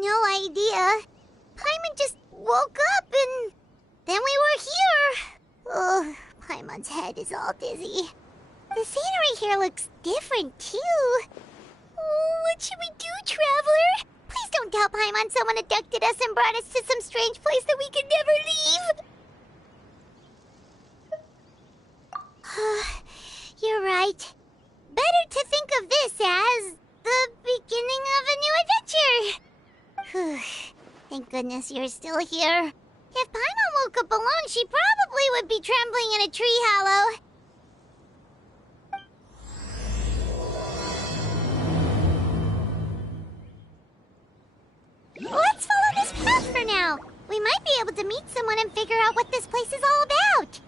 no idea. Paimon just woke up and then we were here. Oh, Paimon's head is all dizzy. The scenery here looks different, too. Oh, what should we do, Traveler? Please don't tell Paimon someone abducted us and brought us to some strange place that we could never leave. You're right. Better to think of this as the beginning of a new adventure. Thank goodness you're still here. If Paimon woke up alone, she probably would be trembling in a tree hollow. Let's follow this path for now. We might be able to meet someone and figure out what this place is all about.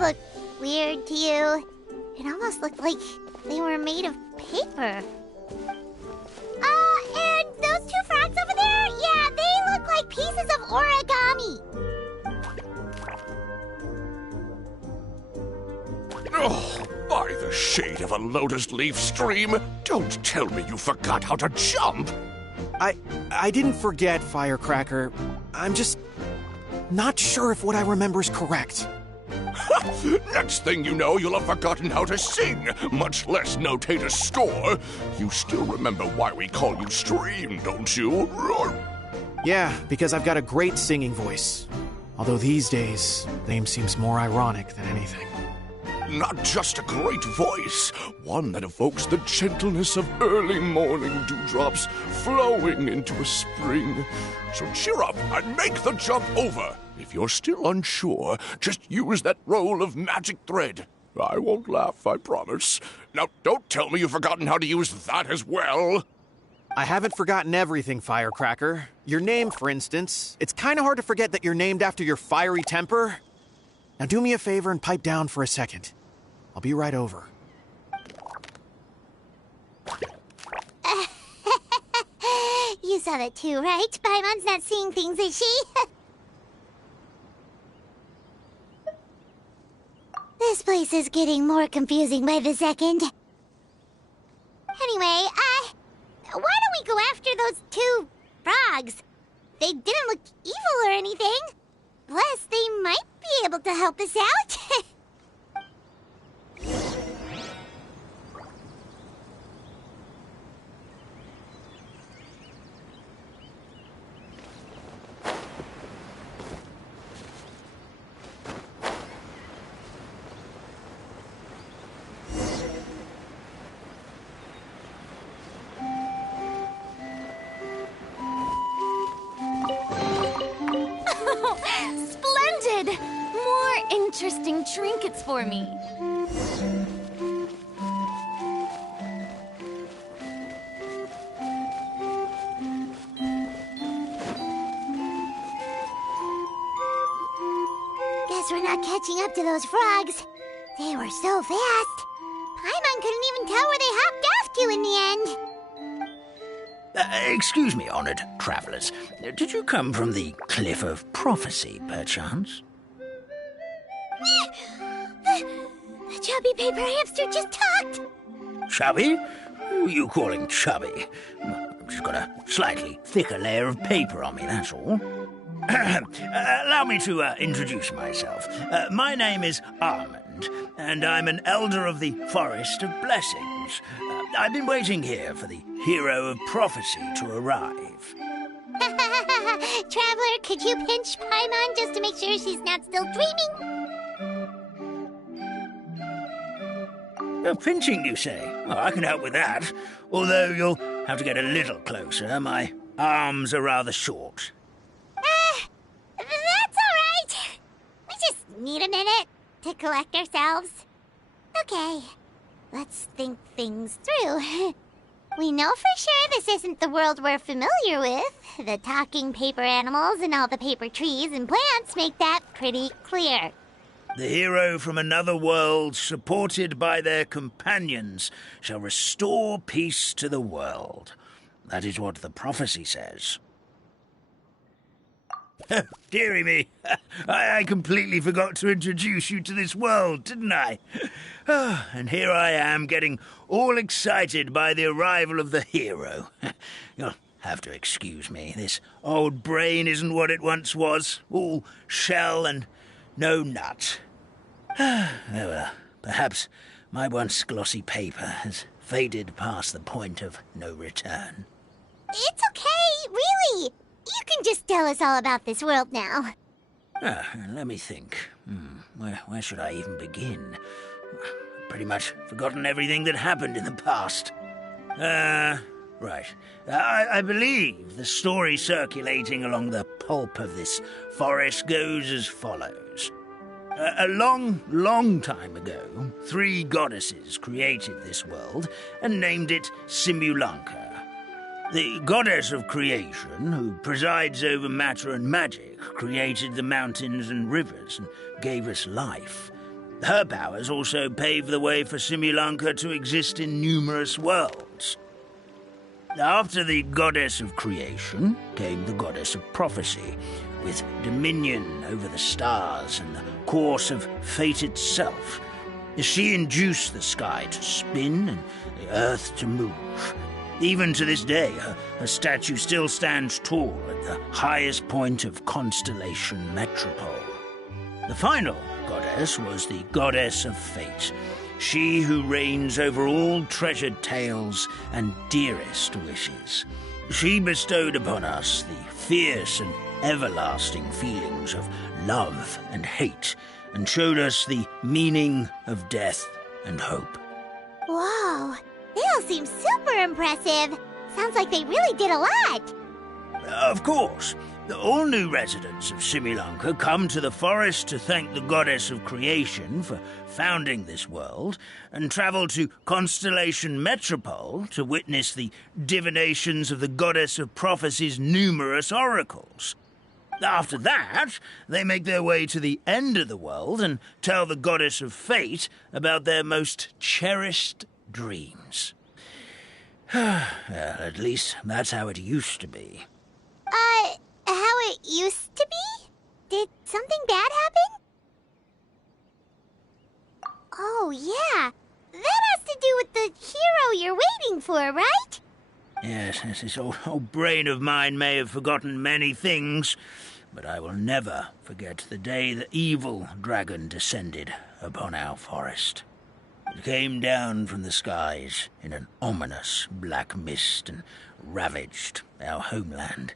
Look weird to you. It almost looked like they were made of paper. And those two frogs over there? Yeah, they look like pieces of origami. Oh, by the shade of a lotus leaf stream, don't tell me you forgot how to jump. I didn't forget, Firecracker. I'm just not sure if what I remember is correct. Next thing you know, you'll have forgotten how to sing, much less notate a score. You still remember why we call you Stream, don't you? Yeah, because I've got a great singing voice. Although these days, name seems more ironic than anything. Not just a great voice, one that evokes the gentleness of early morning dewdrops flowing into a spring. So cheer up and make the jump over. If you're still unsure, just use that roll of magic thread. I won't laugh, I promise. Now, don't tell me you've forgotten how to use that as well. I haven't forgotten everything, Firecracker. Your name, for instance. It's kind of hard to forget that you're named after your fiery temper. Now do me a favor and pipe down for a second. I'll be right over. You saw that too, right? Paimon's not seeing things, is she? This place is getting more confusing by the second. Anyway, why don't we go after those two frogs? They didn't look evil or anything. Plus, they might be able to help us out. Splendid! More interesting trinkets for me. Guess we're not catching up to those frogs. They were so fast. Paimon couldn't even tell where they hopped off to in the end. Excuse me, honored travelers. Did you come from the Cliff of Prophecy, perchance? The chubby paper hamster just talked. Chubby? Who are you calling chubby? I've just got a slightly thicker layer of paper on me, that's all. Allow me to introduce myself. My name is Armand, and I'm an elder of the Forest of Blessings. I've been waiting here for the hero of prophecy to arrive. Traveler, could you pinch Paimon just to make sure she's not still dreaming? Pinching, you say? Oh, I can help with that. Although you'll have to get a little closer. My arms are rather short. That's all right. We just need a minute to collect ourselves. Okay, let's think things through. We know for sure this isn't the world we're familiar with. The talking paper animals and all the paper trees and plants make that pretty clear. The hero from another world, supported by their companions, shall restore peace to the world. That is what the prophecy says. Dearie me, I completely forgot to introduce you to this world, didn't I? And here I am, getting all excited by the arrival of the hero. You'll have to excuse me. This old brain isn't what it once was, all shell and no nut. Oh well, perhaps my once glossy paper has faded past the point of no return. It's okay, really. You can just tell us all about this world now. Let me think. Where should I even begin? Pretty much forgotten everything that happened in the past. Right. I believe the story circulating along the pulp of this forest goes as follows. A long, long time ago, 3 goddesses created this world and named it Simulanka. The goddess of creation, who presides over matter and magic, created the mountains and rivers and gave us life. Her powers also paved the way for Simulanka to exist in numerous worlds. After the goddess of creation came the goddess of prophecy, with dominion over the stars and the course of fate itself. She induced the sky to spin and the earth to move. Even to this day, her statue still stands tall at the highest point of Constellation Metropole. The final goddess was the goddess of fate, she who reigns over all treasured tales and dearest wishes. She bestowed upon us the fierce and everlasting feelings of love and hate, and showed us the meaning of death and hope. Whoa, they all seem super impressive. Sounds like they really did a lot. Of course. All new residents of Simulanka come to the forest to thank the goddess of creation for founding this world, and travel to Constellation Metropole to witness the divinations of the goddess of prophecy's numerous oracles. After that, they make their way to the end of the world and tell the goddess of fate about their most cherished dreams. Well, at least that's how it used to be. How it used to be? Did something bad happen? Oh, yeah. That has to do with the hero you're waiting for, right? Yes, this old brain of mine may have forgotten many things, but I will never forget the day the evil dragon descended upon our forest. It came down from the skies in an ominous black mist and ravaged our homeland.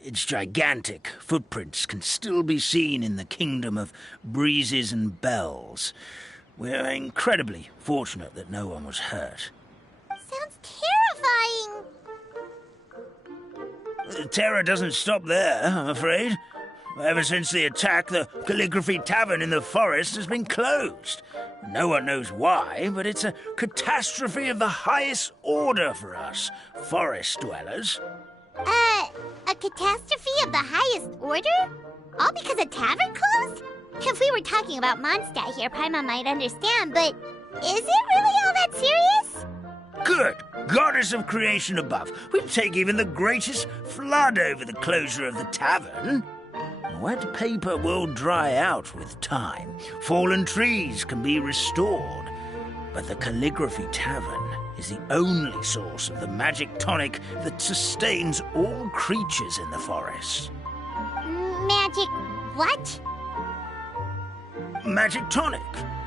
Its gigantic footprints can still be seen in the kingdom of breezes and bells. We're incredibly fortunate that no one was hurt. Sounds terrifying. Terror doesn't stop there, I'm afraid. Ever since the attack, the Calligraphy Tavern in the forest has been closed. No one knows why, but it's a catastrophe of the highest order for us, forest dwellers. A catastrophe of the highest order? All because a tavern closed? If we were talking about Mondstadt here, Paimon might understand, but is it really all that serious? Good. Goddess of creation above. We'd take even the greatest flood over the closure of the tavern. Wet paper will dry out with time. Fallen trees can be restored. But the Calligraphy Tavern is the only source of the magic tonic that sustains all creatures in the forest. Magic what? Magic tonic.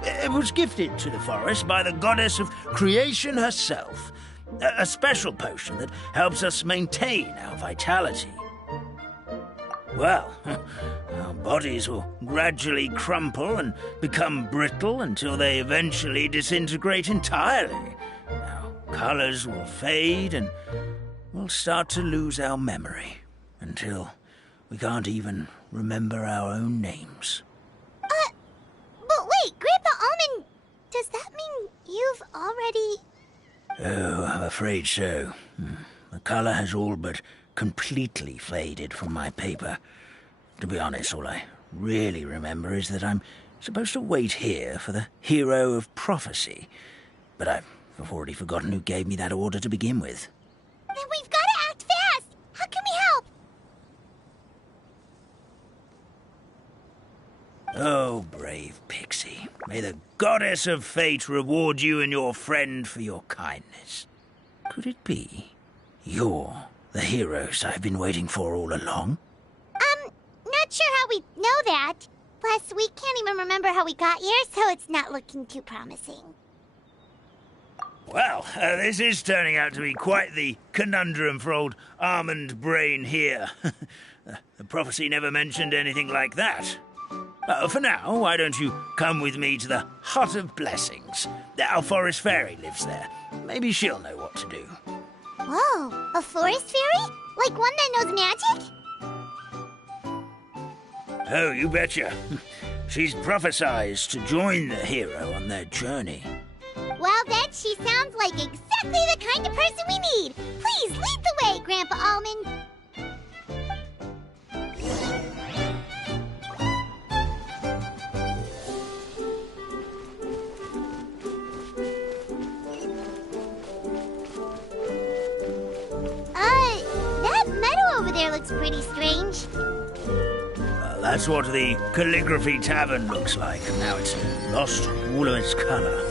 It was gifted to the forest by the goddess of creation herself. A special potion that helps us maintain our vitality. Well, our bodies will gradually crumple and become brittle until they eventually disintegrate entirely. Our colors will fade and we'll start to lose our memory until we can't even remember our own names. But wait, Grandpa Almond, does that mean Oh, I'm afraid so. The colour has all but completely faded from my paper. To be honest, all I really remember is that I'm supposed to wait here for the hero of prophecy. But I've already forgotten who gave me that order to begin with. Then we've got to act fast! How can we help? Oh, brave Pixie. May the goddess of fate reward you and your friend for your kindness. Could it be you're the heroes I've been waiting for all along? Not sure how we know that. Plus, we can't even remember how we got here, so it's not looking too promising. Well, this is turning out to be quite the conundrum for old Almond Brain here. The prophecy never mentioned anything like that. For now, why don't you come with me to the Hut of Blessings? Our forest fairy lives there. Maybe she'll know what to do. Whoa, a forest fairy? Like one that knows magic? Oh, you betcha. She's prophesized to join the hero on their journey. Well, then she sounds like exactly the kind of person we need. Please lead the way, Grandpa Almond. That meadow over there looks pretty strange. That's what the Calligraphy Tavern looks like. Now it's lost all of its color.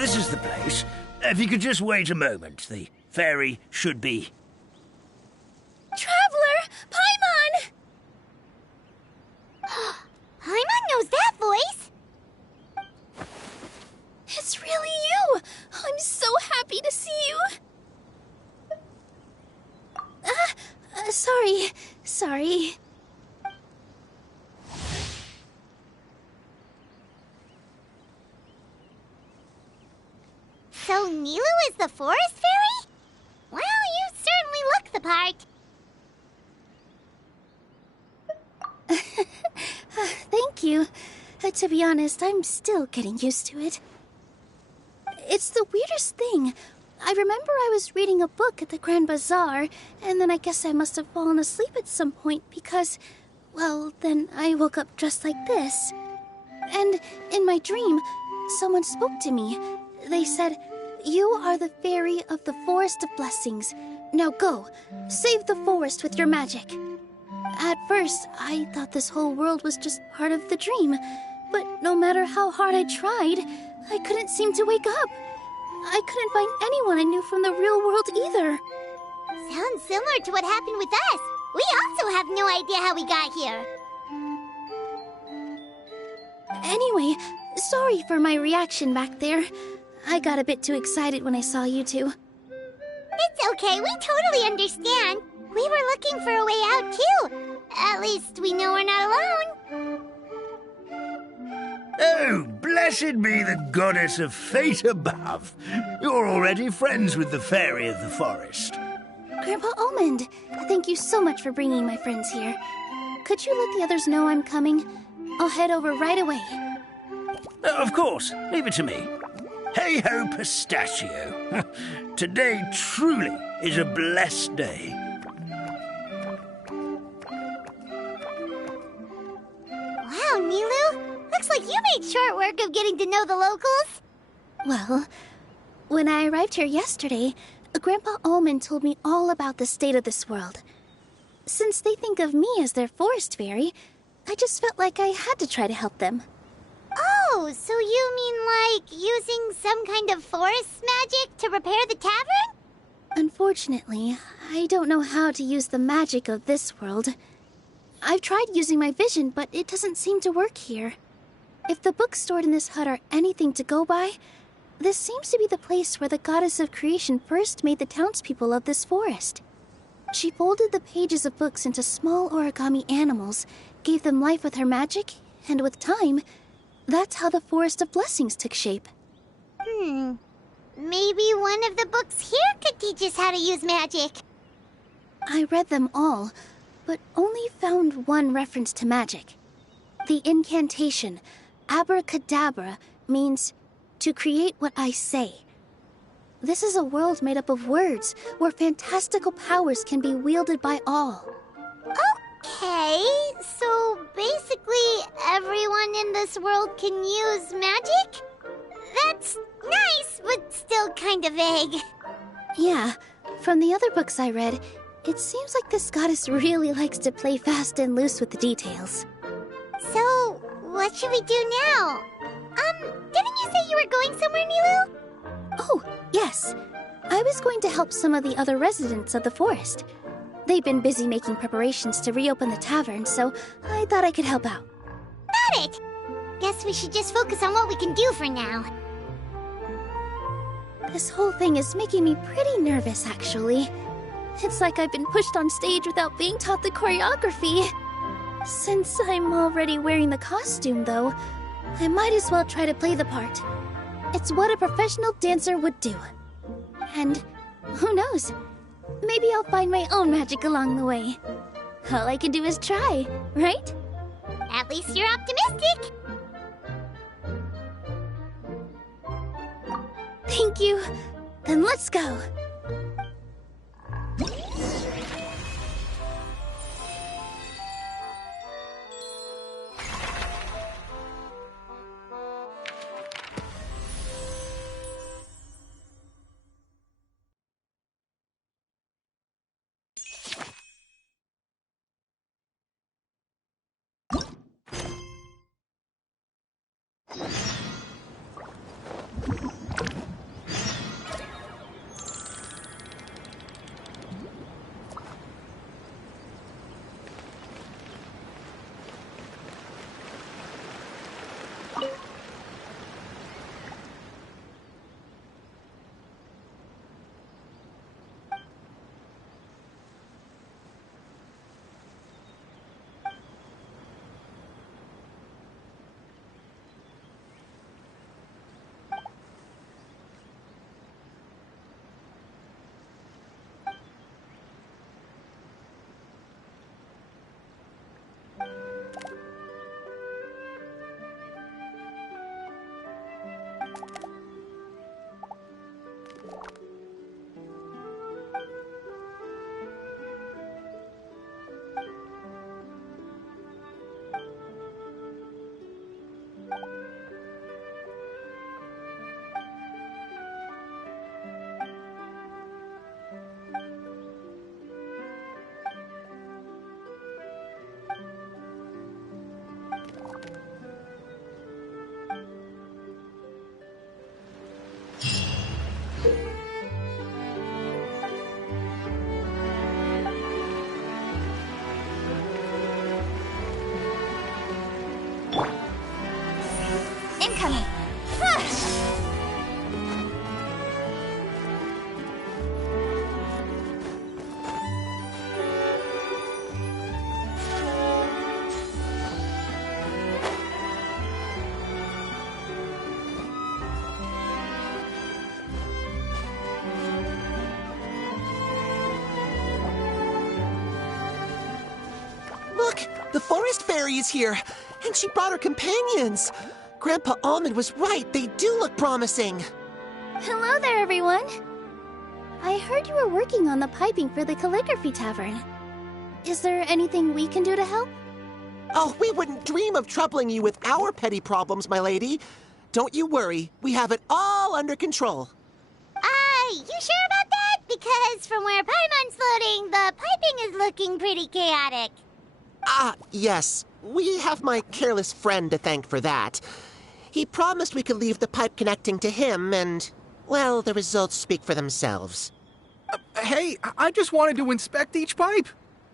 This is the place. If you could just wait a moment, the fairy should be... Traveler! Paimon! Paimon knows that voice! It's really you! I'm so happy to see you! Sorry. So Nilu is the forest fairy? Well, you certainly look the part. Thank you. To be honest, I'm still getting used to it. It's the weirdest thing. I remember I was reading a book at the Grand Bazaar, and then I guess I must have fallen asleep at some point because, well, then I woke up dressed like this. And in my dream, someone spoke to me. They said, "You are the fairy of the Forest of Blessings. Now go, save the forest with your magic." At first, I thought this whole world was just part of the dream, but no matter how hard I tried, I couldn't seem to wake up. I couldn't find anyone I knew from the real world either. Sounds similar to what happened with us. We also have no idea how we got here. Anyway, sorry for my reaction back there. I got a bit too excited when I saw you two. It's okay, we totally understand. We were looking for a way out, too. At least we know we're not alone. Oh, blessed be the goddess of fate above. You're already friends with the fairy of the forest. Grandpa Almond, thank you so much for bringing my friends here. Could you let the others know I'm coming? I'll head over right away. Of course, leave it to me. Hey-ho, pistachio. Today truly is a blessed day. Wow, Nilu. Looks like you made short work of getting to know the locals. Well, when I arrived here yesterday, Grandpa Almond told me all about the state of this world. Since they think of me as their forest fairy, I just felt like I had to try to help them. Oh, so you mean like using some kind of forest magic to repair the tavern? Unfortunately, I don't know how to use the magic of this world. I've tried using my vision, but it doesn't seem to work here. If the books stored in this hut are anything to go by, this seems to be the place where the goddess of creation first made the townspeople of this forest. She folded the pages of books into small origami animals, gave them life with her magic, and with time, that's how the Forest of Blessings took shape. Maybe one of the books here could teach us how to use magic. I read them all, but only found one reference to magic. The incantation, abracadabra, means to create what I say. This is a world made up of words, where fantastical powers can be wielded by all. Okay, so basically everyone in this world can use magic? That's nice, but still kind of vague. Yeah, from the other books I read, it seems like this goddess really likes to play fast and loose with the details. So, what should we do now? Didn't you say you were going somewhere, Nilu? Oh, yes. I was going to help some of the other residents of the forest. They've been busy making preparations to reopen the tavern, so I thought I could help out. Got it! Guess we should just focus on what we can do for now. This whole thing is making me pretty nervous, actually. It's like I've been pushed on stage without being taught the choreography. Since I'm already wearing the costume, though, I might as well try to play the part. It's what a professional dancer would do. And who knows? Maybe I'll find my own magic along the way. All I can do is try, right? At least you're optimistic. Thank you. Then let's go. Incoming. Look, the forest fairy is here, and she brought her companions. Grandpa Almond was right. They do look promising. Hello there, everyone. I heard you were working on the piping for the calligraphy tavern. Is there anything we can do to help? Oh, we wouldn't dream of troubling you with our petty problems, my lady. Don't you worry. We have it all under control. You sure about that? Because from where Paimon's floating, the piping is looking pretty chaotic. Ah, yes. We have my careless friend to thank for that. He promised we could leave the pipe connecting to him, and, well, the results speak for themselves. Hey, I just wanted to inspect each pipe.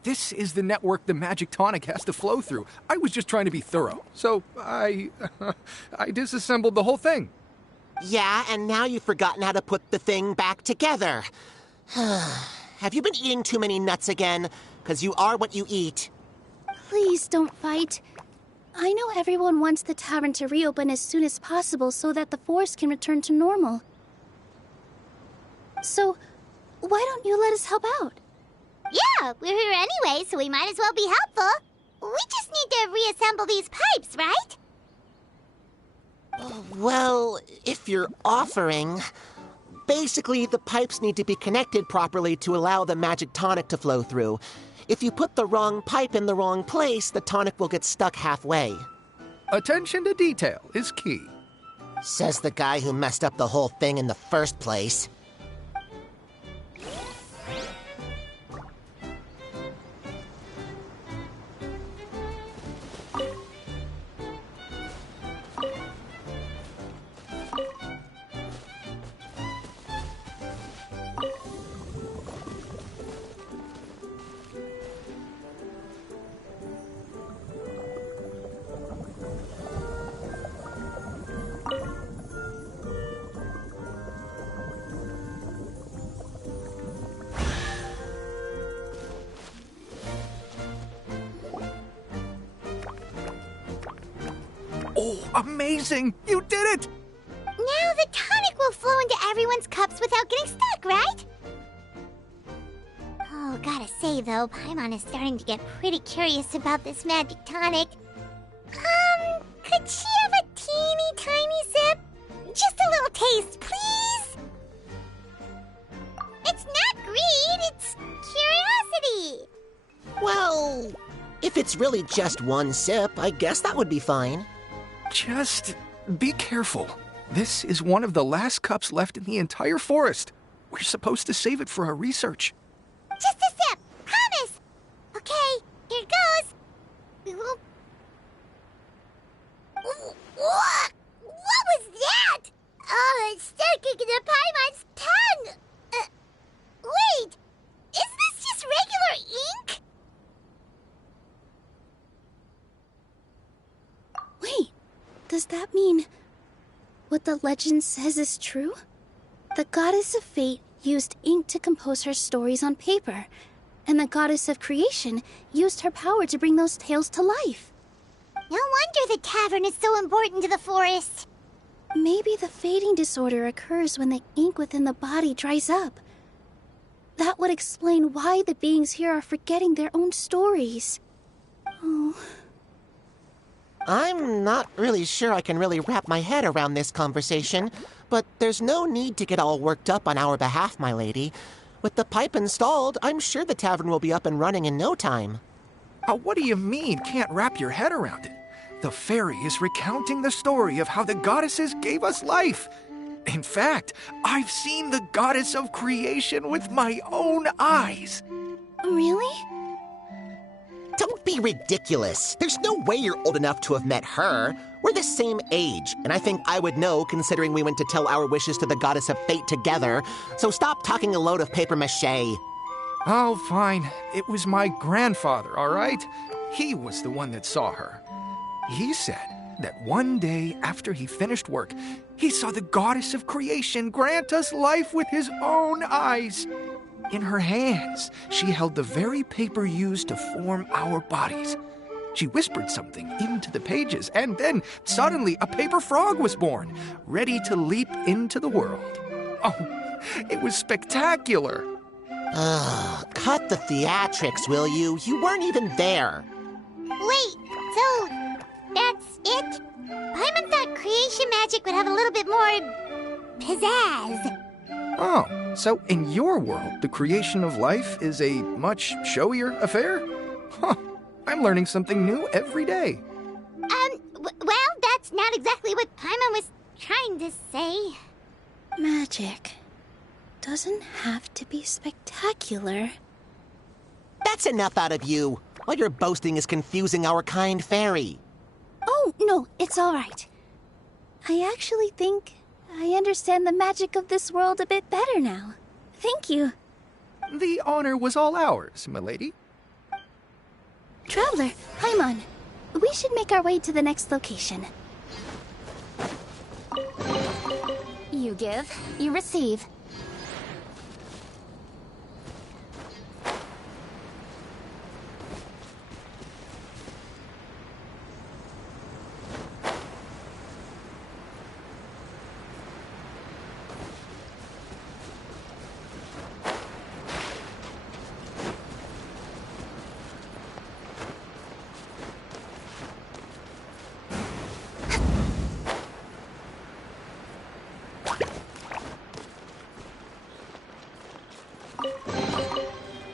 This is the network the magic tonic has to flow through. I was just trying to be thorough, so I disassembled the whole thing. Yeah, and now you've forgotten how to put the thing back together. Have you been eating too many nuts again? 'Cause you are what you eat. Please don't fight. I know everyone wants the tavern to reopen as soon as possible so that the forest can return to normal. So, why don't you let us help out? Yeah, we're here anyway, so we might as well be helpful. We just need to reassemble these pipes, right? Well, if you're offering... Basically, the pipes need to be connected properly to allow the magic tonic to flow through. If you put the wrong pipe in the wrong place, the tonic will get stuck halfway. Attention to detail is key. Says the guy who messed up the whole thing in the first place. Oh, amazing! You did it! Now the tonic will flow into everyone's cups without getting stuck, right? Oh, gotta say though, Paimon is starting to get pretty curious about this magic tonic. Could she have a teeny tiny sip? Just a little taste, please? It's not greed, it's curiosity. Well, if it's really just one sip, I guess that would be fine. Just be careful. This is one of the last cups left in the entire forest. We're supposed to save it for our research. Just a sip, promise. Okay, here it goes. We will... What was that? Oh, it's sticking to Paimon's tongue. Wait, is this just regular ink? Wait, does that mean what the legend says is true? The goddess of fate used ink to compose her stories on paper, and the goddess of creation used her power to bring those tales to life. No wonder the tavern is so important to the forest. Maybe the fading disorder occurs when the ink within the body dries up. That would explain why the beings here are forgetting their own stories. Oh. I'm not really sure I can really wrap my head around this conversation, but there's no need to get all worked up on our behalf, my lady. With the pipe installed, I'm sure the tavern will be up and running in no time. What do you mean, can't wrap your head around it? The fairy is recounting the story of how the goddesses gave us life. In fact, I've seen the goddess of creation with my own eyes. Really? Don't be ridiculous. There's no way you're old enough to have met her. We're the same age, and I think I would know considering we went to tell our wishes to the goddess of fate together. So stop talking a load of papier-mâché. Oh, fine. It was my grandfather, all right? He was the one that saw her. He said that one day after he finished work, he saw the goddess of creation grant us life with his own eyes. In her hands, she held the very paper used to form our bodies. She whispered something into the pages, and then suddenly a paper frog was born, ready to leap into the world. Oh, it was spectacular. Cut the theatrics, will you? You weren't even there. Wait, so that's it? Paimon thought creation magic would have a little bit more pizzazz. Oh, so in your world, the creation of life is a much showier affair? Huh, I'm learning something new every day. Well, that's not exactly what Paimon was trying to say. Magic doesn't have to be spectacular. That's enough out of you. All your boasting is confusing our kind fairy. Oh, no, it's all right. I actually think I understand the magic of this world a bit better now. Thank you. The honor was all ours, milady. Traveler, Paimon, we should make our way to the next location. You give, you receive.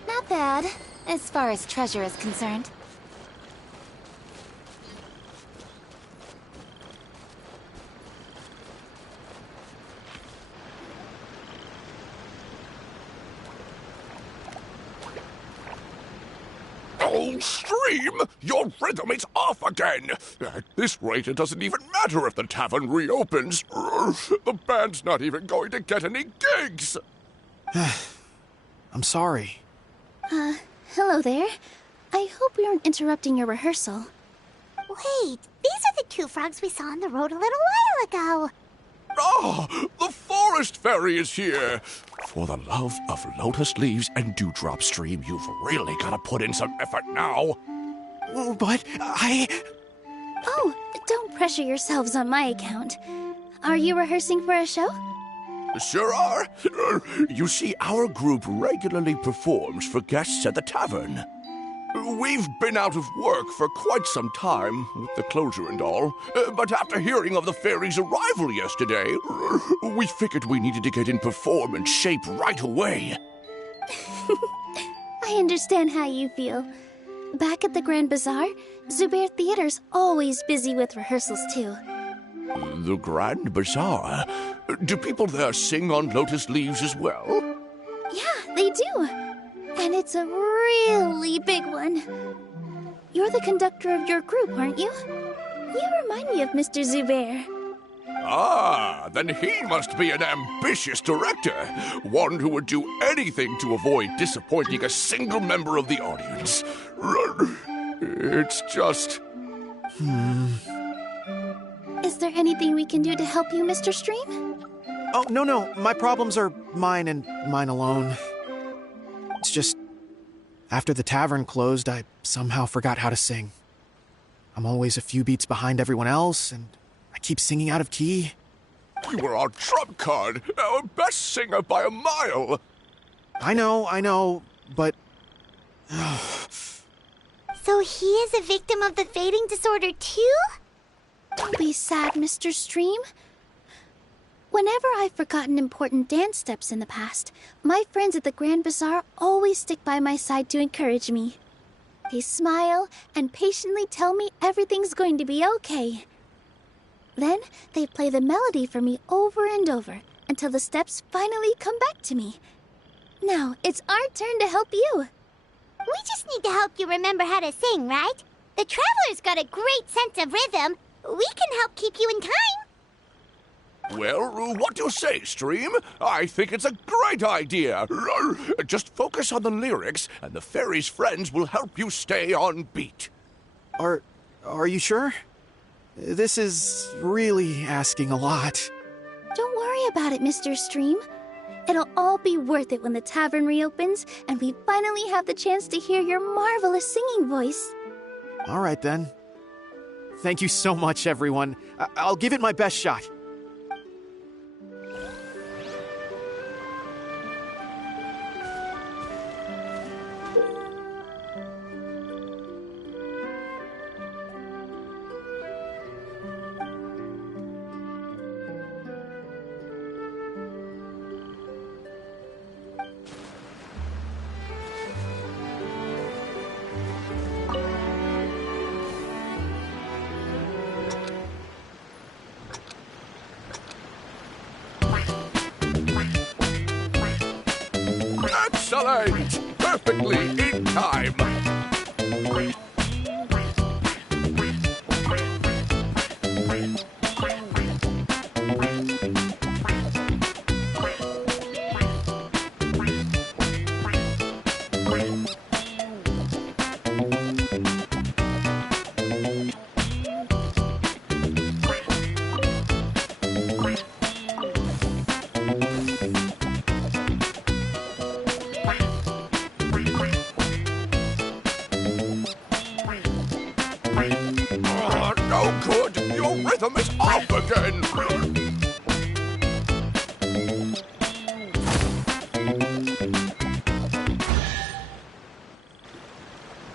Not bad, as far as treasure is concerned. Oh, Stream! Your rhythm is off again! At this rate, it doesn't even matter if the tavern reopens. The band's not even going to get any gigs! I'm sorry. Hello there. I hope we aren't interrupting your rehearsal. Wait, these are the two frogs we saw on the road a little while ago. Ah, the forest fairy is here! For the love of lotus leaves and dewdrop, Stream, you've really got to put in some effort now. But Oh, don't pressure yourselves on my account. Are you rehearsing for a show? Sure are. You see, our group regularly performs for guests at the tavern. We've been out of work for quite some time, with the closure and all. But after hearing of the fairy's arrival yesterday, we figured we needed to get in performance shape right away. I understand how you feel. Back at the Grand Bazaar, Zubair Theater's always busy with rehearsals too. The Grand Bazaar? Do people there sing on lotus leaves as well? Yeah, they do. And it's a really big one. You're the conductor of your group, aren't you? You remind me of Mr. Zubair. Ah, then he must be an ambitious director. One who would do anything to avoid disappointing a single member of the audience. It's just... Is there anything we can do to help you, Mr. Stream? Oh, no. My problems are mine and mine alone. It's just, after the tavern closed, I somehow forgot how to sing. I'm always a few beats behind everyone else, and I keep singing out of key. You were our trump card, our best singer by a mile. I know, but... So he is a victim of the fading disorder too? Don't be sad, Mr. Stream. Whenever I've forgotten important dance steps in the past, my friends at the Grand Bazaar always stick by my side to encourage me. They smile and patiently tell me everything's going to be okay. Then they play the melody for me over and over until the steps finally come back to me. Now it's our turn to help you. We just need to help you remember how to sing, right? The Traveler's got a great sense of rhythm. We can help keep you in time. Well, what do you say, Stream? I think it's a great idea. Just focus on the lyrics, and the fairy's friends will help you stay on beat. Are you sure? This is really asking a lot. Don't worry about it, Mr. Stream. It'll all be worth it when the tavern reopens and we finally have the chance to hear your marvelous singing voice. All right, then. Thank you so much, everyone. I'll give it my best shot. Excellent! Perfectly in time! No good! Your rhythm is off again!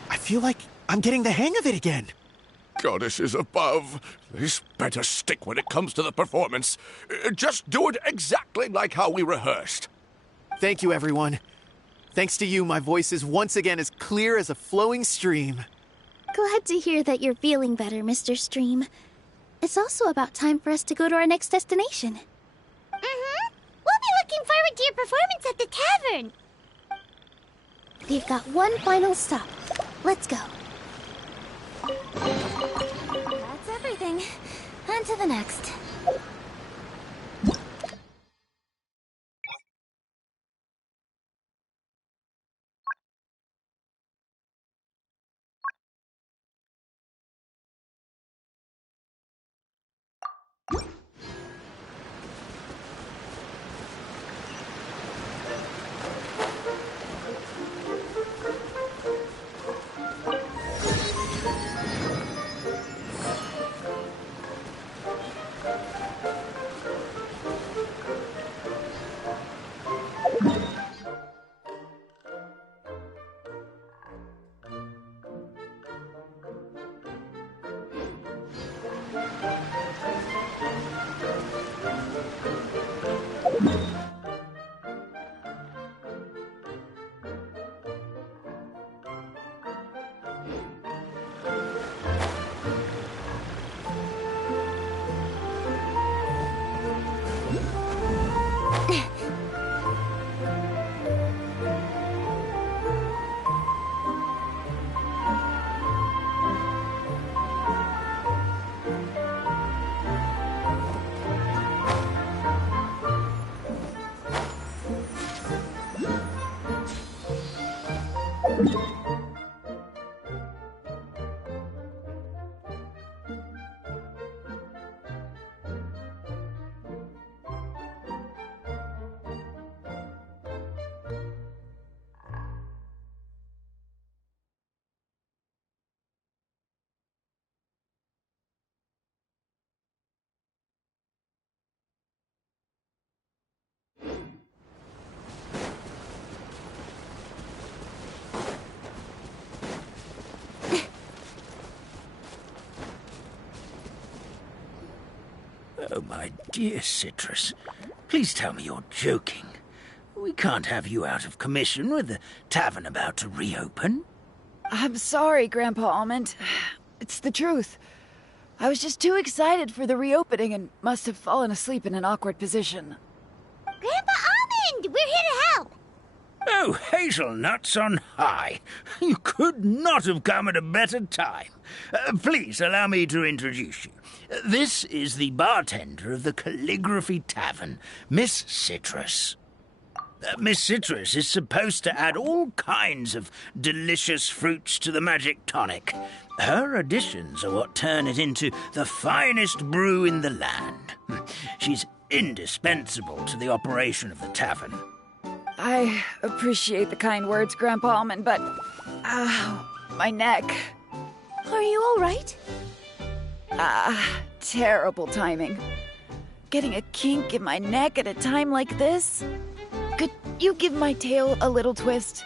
I feel like I'm getting the hang of it again. Goddesses above, this better stick when it comes to the performance. Just do it exactly like how we rehearsed. Thank you, everyone. Thanks to you, my voice is once again as clear as a flowing stream. Glad to hear that you're feeling better, Mr. Stream. It's also about time for us to go to our next destination. Mm-hmm. We'll be looking forward to your performance at the tavern. We've got one final stop. Let's go. That's everything. On to the next. Oh, my dear Citrus, please tell me you're joking. We can't have you out of commission with the tavern about to reopen. I'm sorry, Grandpa Almond. It's the truth. I was just too excited for the reopening and must have fallen asleep in an awkward position. Grandpa Almond, we're here to help. Oh, hazelnuts on high. You could not have come at a better time. Please allow me to introduce you. This is the bartender of the Calligraphy Tavern, Miss Citrus. Miss Citrus is supposed to add all kinds of delicious fruits to the magic tonic. Her additions are what turn it into the finest brew in the land. She's indispensable to the operation of the tavern. I appreciate the kind words, Grandpa Almond, but... Ow, my neck. Are you all right? Terrible timing. Getting a kink in my neck at a time like this? Could you give my tail a little twist?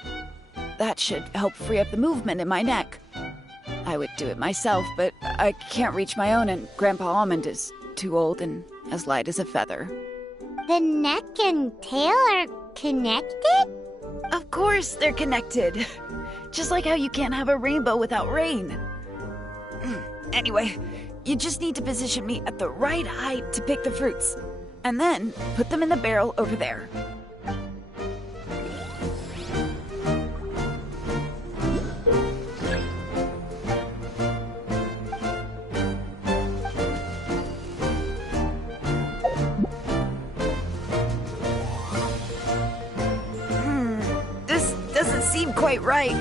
That should help free up the movement in my neck. I would do it myself, but I can't reach my own, and Grandpa Almond is too old and as light as a feather. The neck and tail are connected? Of course they're connected. Just like how you can't have a rainbow without rain. Anyway, you just need to position me at the right height to pick the fruits. And then put them in the barrel over there. This doesn't seem quite right.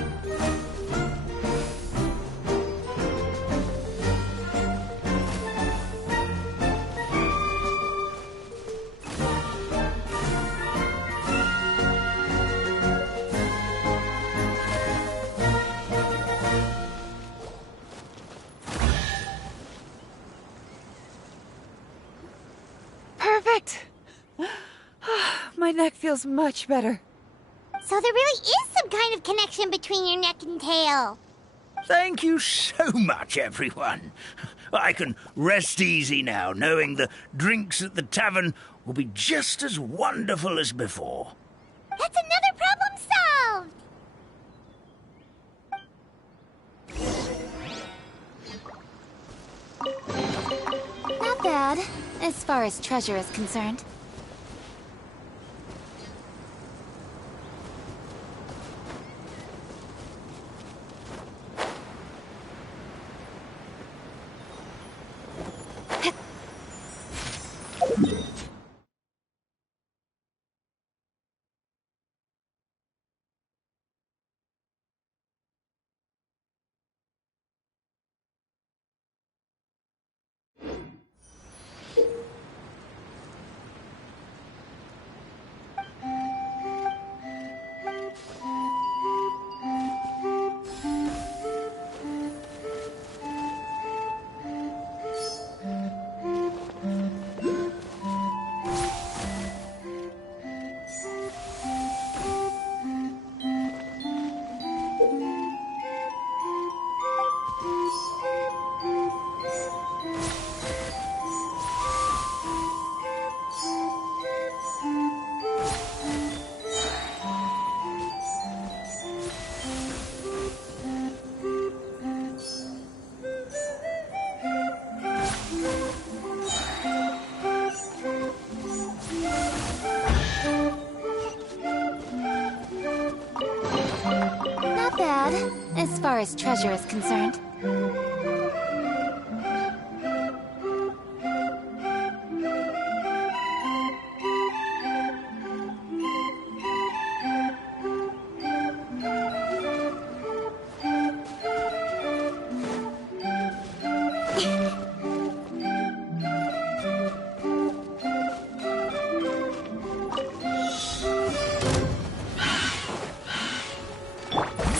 My neck feels much better. So there really is some kind of connection between your neck and tail. Thank you so much, everyone. I can rest easy now, knowing the drinks at the tavern will be just as wonderful as before. That's another problem solved! Not bad, as far as treasure is concerned. As far as treasure is concerned.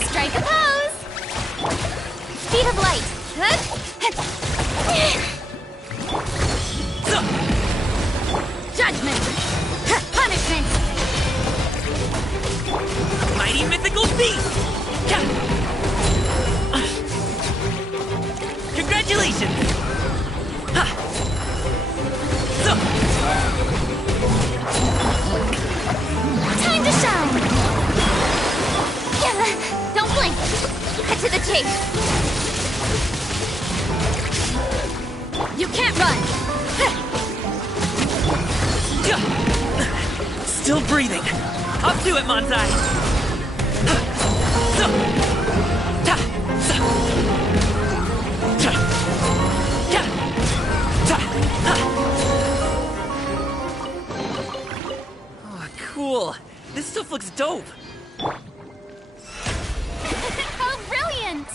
Strike a pose! Speed of light! Judgment! Punishment! Mighty mythical beast! Congratulations! Time to shine! Don't blink! Cut to the chase! You can't run! Still breathing. Up to it, Montai! Oh, cool. This stuff looks dope. How brilliant!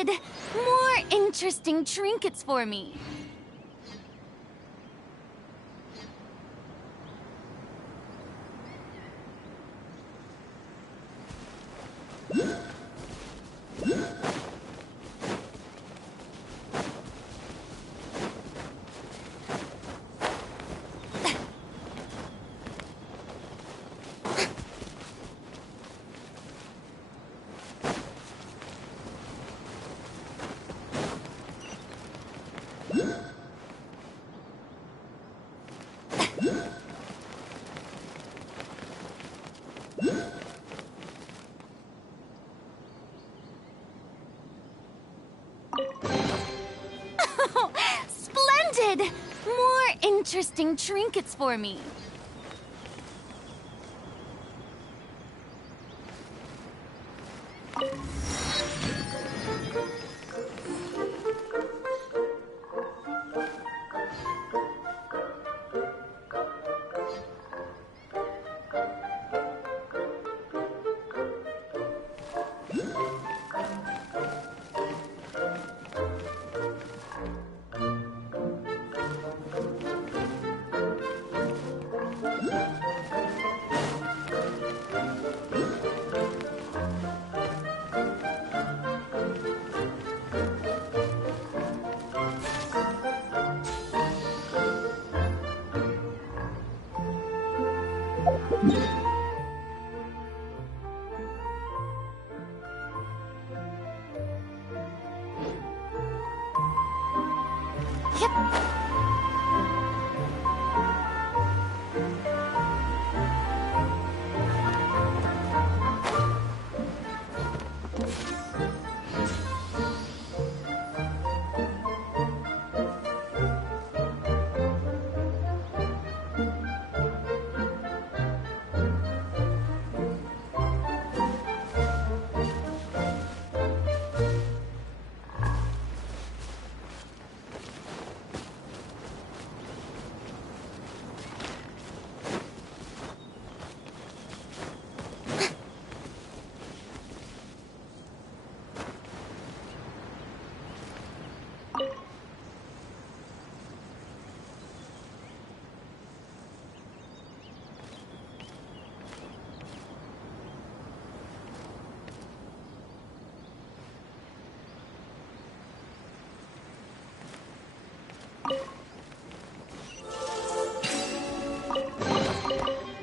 Splendid! More interesting trinkets for me. Splendid! More interesting trinkets for me.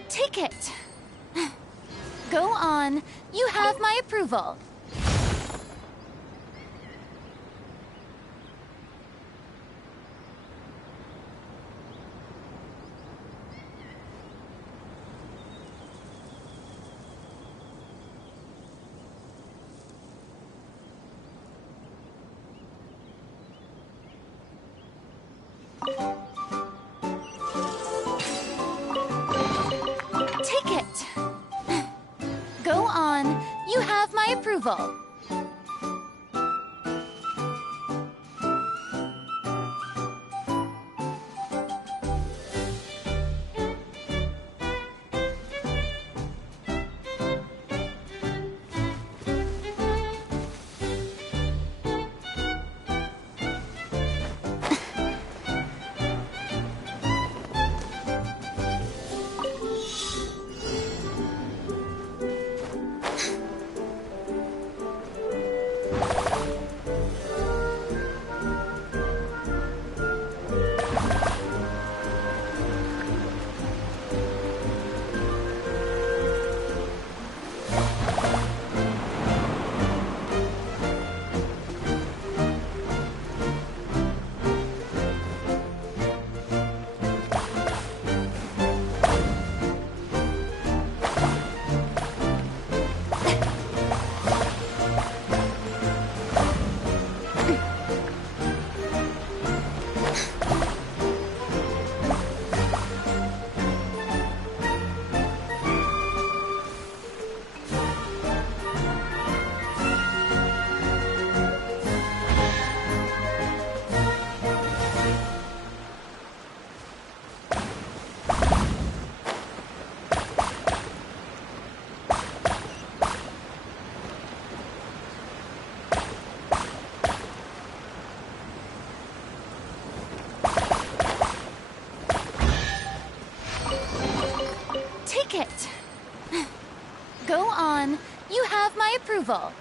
Ticket. Go on. You have my approval. Ticket. Go on. You have my approval. approval.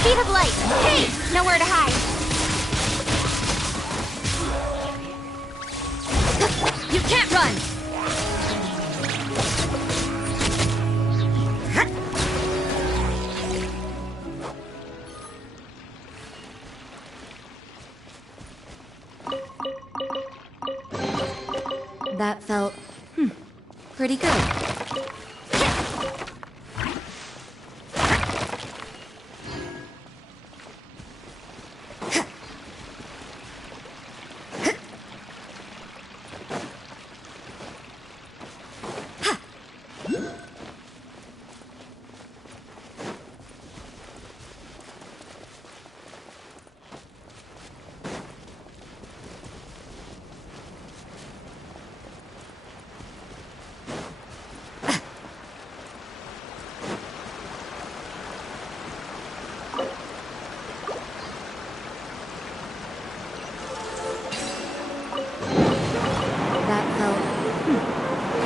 Speed of light! Hey! Nowhere to hide! You can't run! That felt, pretty good.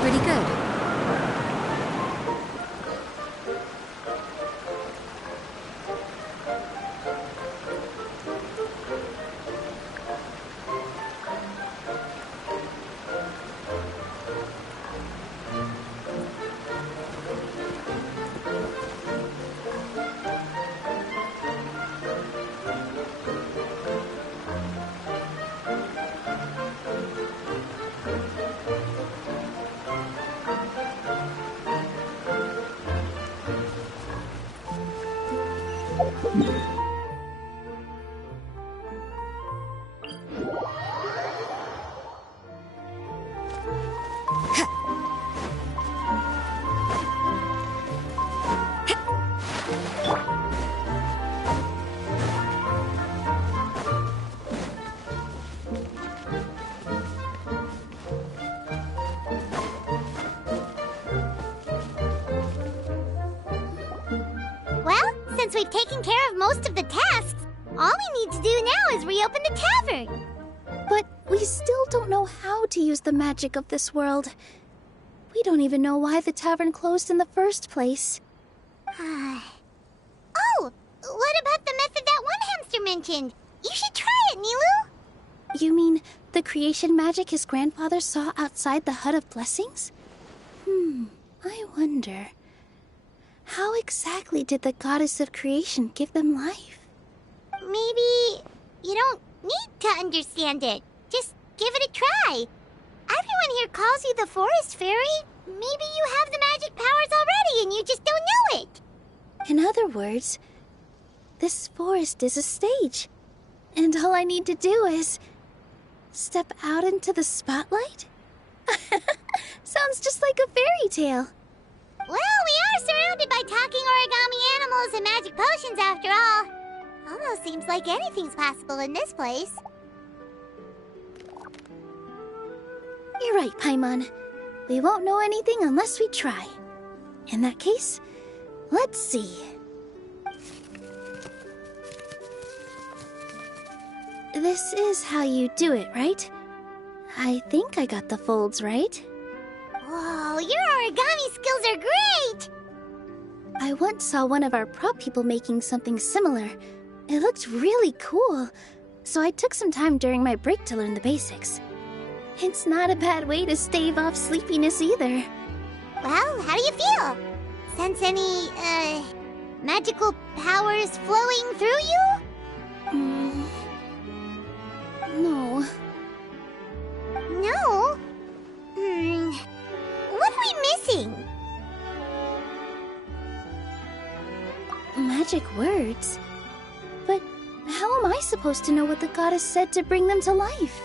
Pretty good. Since we've taken care of most of the tasks, all we need to do now is reopen the tavern. But we still don't know how to use the magic of this world. We don't even know why the tavern closed in the first place. Oh, what about the method that one hamster mentioned? You should try it, Nilu. You mean the creation magic his grandfather saw outside the Hut of Blessings? I wonder... how exactly did the goddess of creation give them life? Maybe you don't need to understand it. Just give it a try. Everyone here calls you the Forest Fairy. Maybe you have the magic powers already and you just don't know it. In other words, this forest is a stage. And all I need to do is step out into the spotlight? Sounds just like a fairy tale. Well, we are surrounded by talking origami animals and magic potions after all. Almost seems like anything's possible in this place. You're right, Paimon. We won't know anything unless we try. In that case, let's see. This is how you do it, right? I think I got the folds right. Whoa, your origami skills are great! I once saw one of our prop people making something similar. It looked really cool, so I took some time during my break to learn the basics. It's not a bad way to stave off sleepiness either. Well, how do you feel? Sense any, magical powers flowing through you? No. No? What are we missing? Magic words? But how am I supposed to know what the goddess said to bring them to life?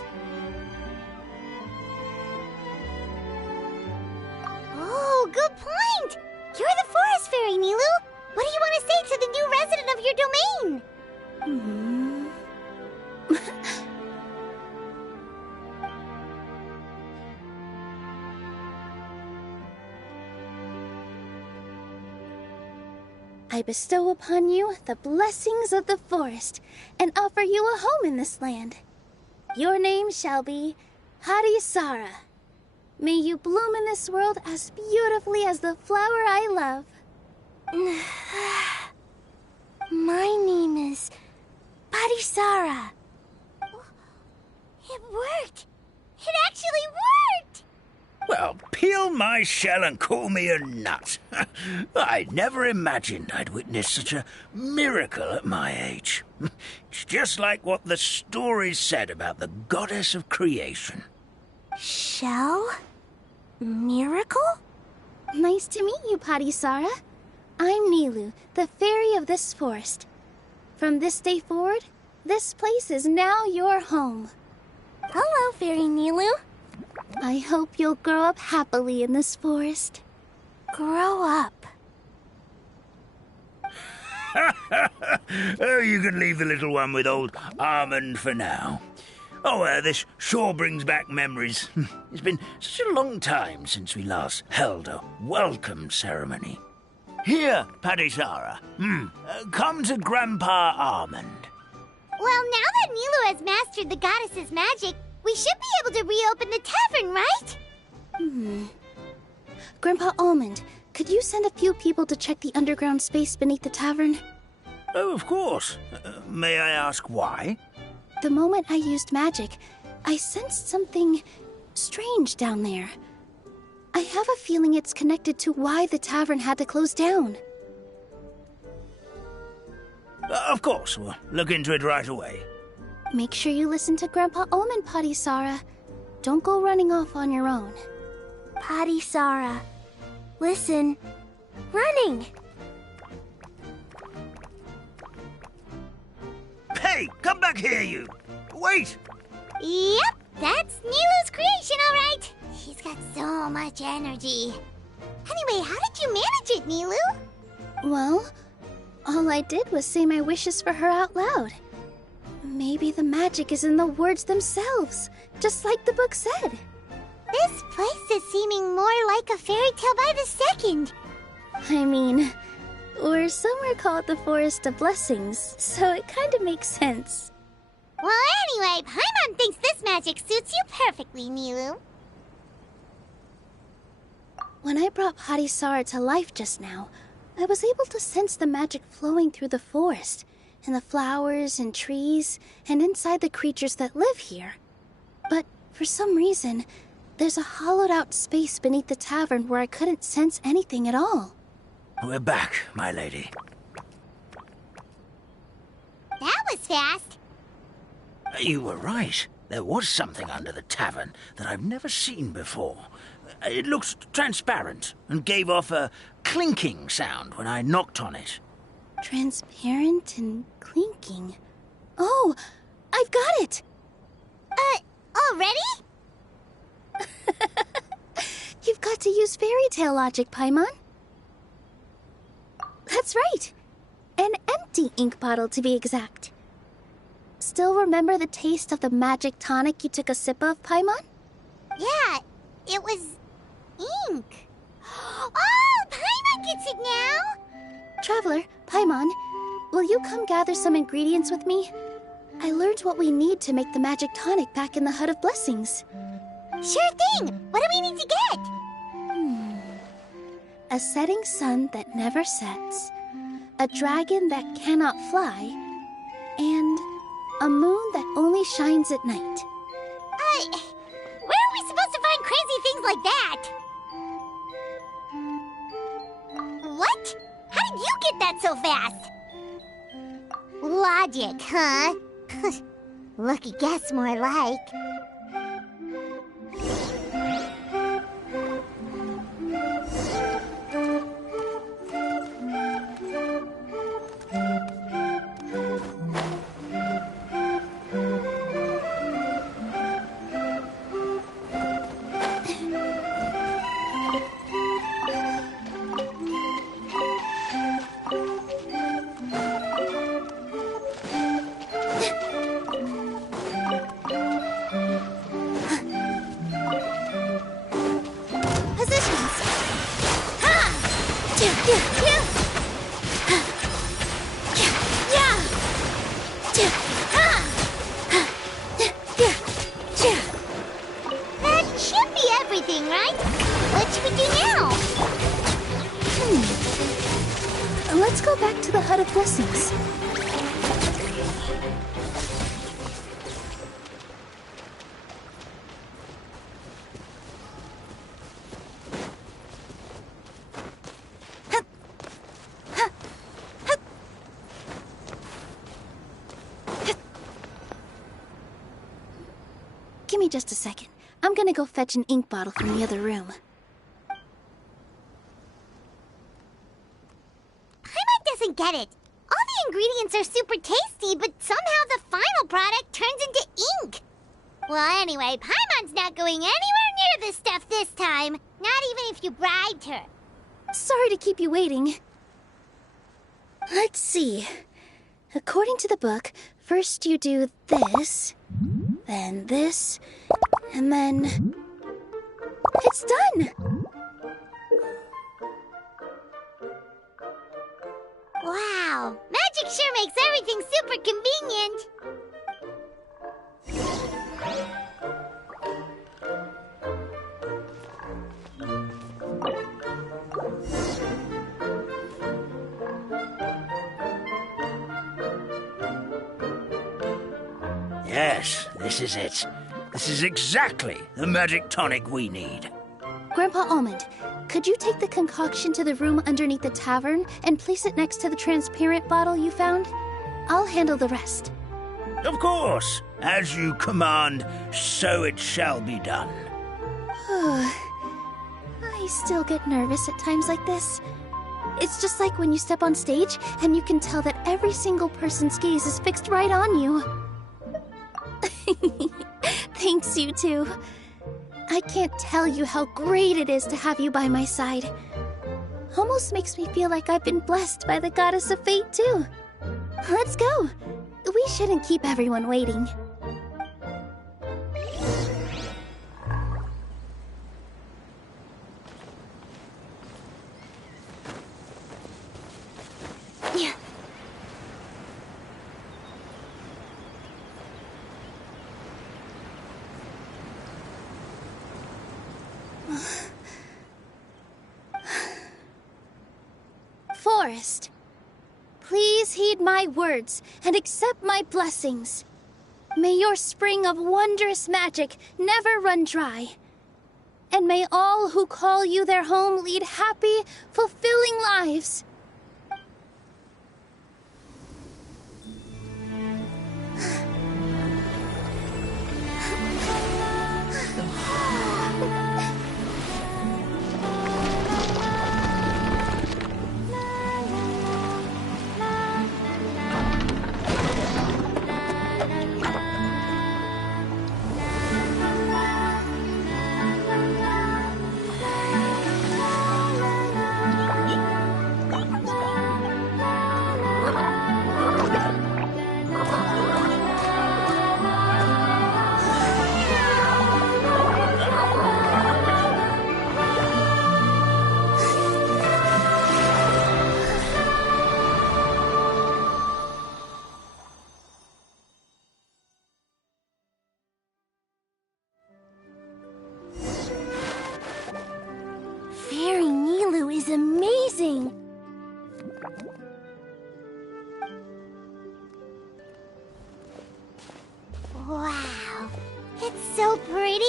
Oh, good point! You're the Forest Fairy, Nilu! What do you want to say to the new resident of your domain? I bestow upon you the blessings of the forest and offer you a home in this land. Your name shall be Harisara. May you bloom in this world as beautifully as the flower I love. My name is Harisara. It worked! It actually worked! Well, peel my shell and call me a nut. I never imagined I'd witness such a miracle at my age. It's just like what the stories said about the goddess of creation. Shell? Miracle? Nice to meet you, Harisara. I'm Nilu, the fairy of this forest. From this day forward, this place is now your home. Hello, Fairy Nilu. I hope you'll grow up happily in this forest. Grow up? Oh, you can leave the little one with old Almond for now. Oh, this sure brings back memories. It's been such a long time since we last held a welcome ceremony. Here, Harisara. Come to Grandpa Almond. Well, now that Nilu has mastered the goddess's magic, we should be able to reopen the tavern, right? Grandpa Almond, could you send a few people to check the underground space beneath the tavern? Oh, of course. May I ask why? The moment I used magic, I sensed something strange down there. I have a feeling it's connected to why the tavern had to close down. Of course, we'll look into it right away. Make sure you listen to Grandpa Almond, Harisara. Don't go running off on your own. Harisara, listen. Running! Hey, come back here, you! Wait! Yep, that's Nilu's creation, all right. She's got so much energy. Anyway, how did you manage it, Nilu? Well, all I did was say my wishes for her out loud. Maybe the magic is in the words themselves, just like the book said. This place is seeming more like a fairy tale by the second. I mean, or somewhere called the Forest of Blessings, so it kind of makes sense. Well, anyway, Paimon thinks this magic suits you perfectly, Nilu. When I brought Harisara to life just now, I was able to sense the magic flowing through the forest, and the flowers and trees, and inside the creatures that live here. But for some reason, there's a hollowed-out space beneath the tavern where I couldn't sense anything at all. We're back, my lady. That was fast. You were right. There was something under the tavern that I've never seen before. It looked transparent and gave off a clinking sound when I knocked on it. Transparent and clinking. Oh, I've got it! Already? You've got to use fairy tale logic, Paimon. That's right. An empty ink bottle, to be exact. Still remember the taste of the magic tonic you took a sip of, Paimon? Yeah, it was ink. Oh, Paimon gets it now! Traveler, Paimon, will you come gather some ingredients with me? I learned what we need to make the magic tonic back in the Hut of Blessings. Sure thing! What do we need to get? A setting sun that never sets, a dragon that cannot fly, and a moon that only shines at night. Where are we supposed to find crazy things like that? What? How did you get that so fast? Logic, huh? Lucky guess, more like. Let's go back to the Hut of Blessings. Give me just a second. I'm gonna go fetch an ink bottle from the other room. Get it. All the ingredients are super tasty, but somehow the final product turns into ink. Well, anyway, Paimon's not going anywhere near this stuff this time. Not even if you bribed her. Sorry to keep you waiting. Let's see. According to the book, first you do this, then this, and then... It's done! Wow, magic sure makes everything super convenient. Yes, this is it. This is exactly the magic tonic we need. Grandpa Almond, could you take the concoction to the room underneath the tavern and place it next to the transparent bottle you found? I'll handle the rest. Of course. As you command, so it shall be done. I still get nervous at times like this. It's just like when you step on stage and you can tell that every single person's gaze is fixed right on you. Thanks, you two. I can't tell you how great it is to have you by my side. Almost makes me feel like I've been blessed by the goddess of fate, too. Let's go. We shouldn't keep everyone waiting. Forest, please heed my words and accept my blessings. May your spring of wondrous magic never run dry. And may all who call you their home lead happy, fulfilling lives. is amazing. Wow, it's so pretty.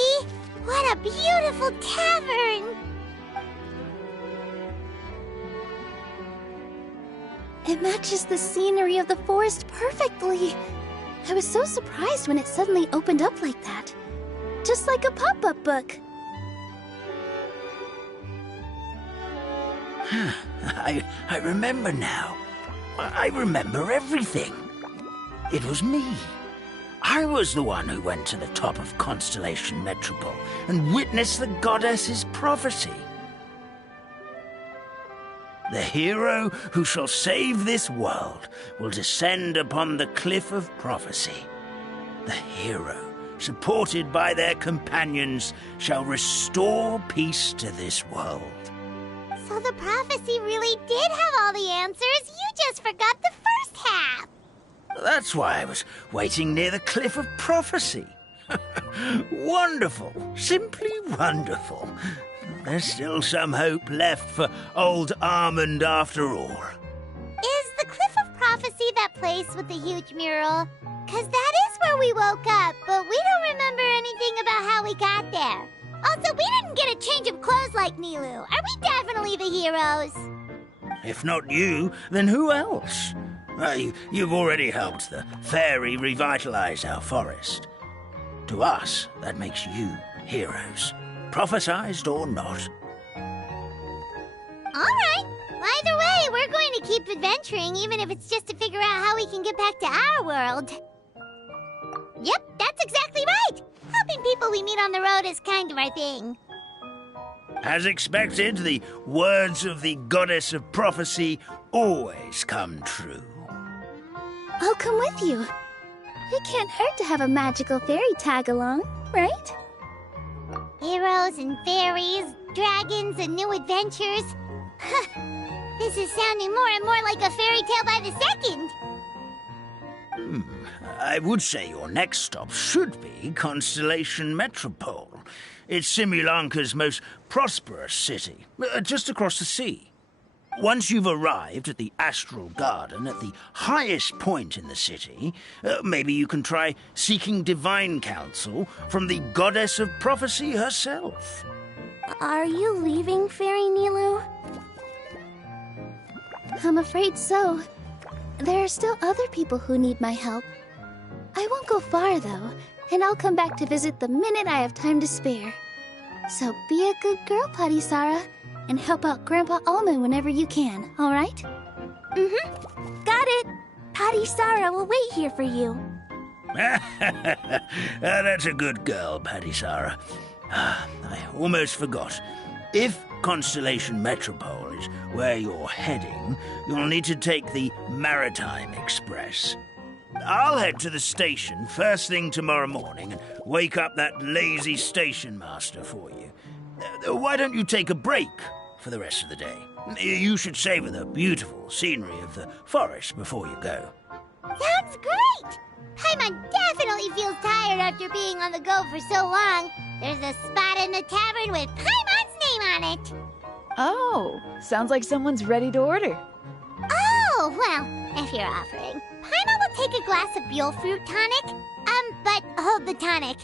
What a beautiful tavern. It matches the scenery of the forest perfectly. I was so surprised when it suddenly opened up like that. Just like a pop-up book. I remember now. I remember everything. It was me. I was the one who went to the top of Constellation Metropole and witnessed the goddess's prophecy. The hero who shall save this world will descend upon the cliff of prophecy. The hero, supported by their companions, shall restore peace to this world. So the prophecy really did have all the answers. You just forgot the first half. That's why I was waiting near the cliff of prophecy. Wonderful. Simply wonderful. There's still some hope left for old Armand after all. Is the Cliff of Prophecy that place with the huge mural? 'Cause that is where we woke up, but we don't remember anything about how we got there. Also, we didn't get a change of clothes like Nilu. Are we definitely the heroes? If not you, then who else? You've already helped the fairy revitalize our forest. To us, that makes you heroes. Prophesized or not. Alright. Either way, we're going to keep adventuring, even if it's just to figure out how we can get back to our world. Yep, that's exactly right. Helping people we meet on the road is kind of our thing. As expected, the words of the goddess of prophecy always come true. I'll come with you. It can't hurt to have a magical fairy tag along, right? Heroes and fairies, dragons and new adventures. This is sounding more and more like a fairy tale by the second. I would say your next stop should be Constellation Metropole. It's Simulanka's most prosperous city, just across the sea. Once you've arrived at the Astral Garden at the highest point in the city, maybe you can try seeking divine counsel from the goddess of prophecy herself. Are you leaving, Fairy Nilu? I'm afraid so. There are still other people who need my help. I won't go far, though, and I'll come back to visit the minute I have time to spare. So be a good girl, Patisara, and help out Grandpa Almond whenever you can, all right? Mm-hmm. Got it. Patisara will wait here for you. That's a good girl, Patisara. I almost forgot. If Constellation Metropole is where you're heading, you'll need to take the Maritime Express. I'll head to the station first thing tomorrow morning and wake up that lazy station master for you. Why don't you take a break for the rest of the day? You should savor the beautiful scenery of the forest before you go. Sounds great! Paimon definitely feels tired after being on the go for so long. There's a spot in the tavern with Paimon's name on it. Oh, sounds like someone's ready to order. Oh, well, if you're offering. Paimon will take a glass of Buell fruit tonic. But hold the tonic.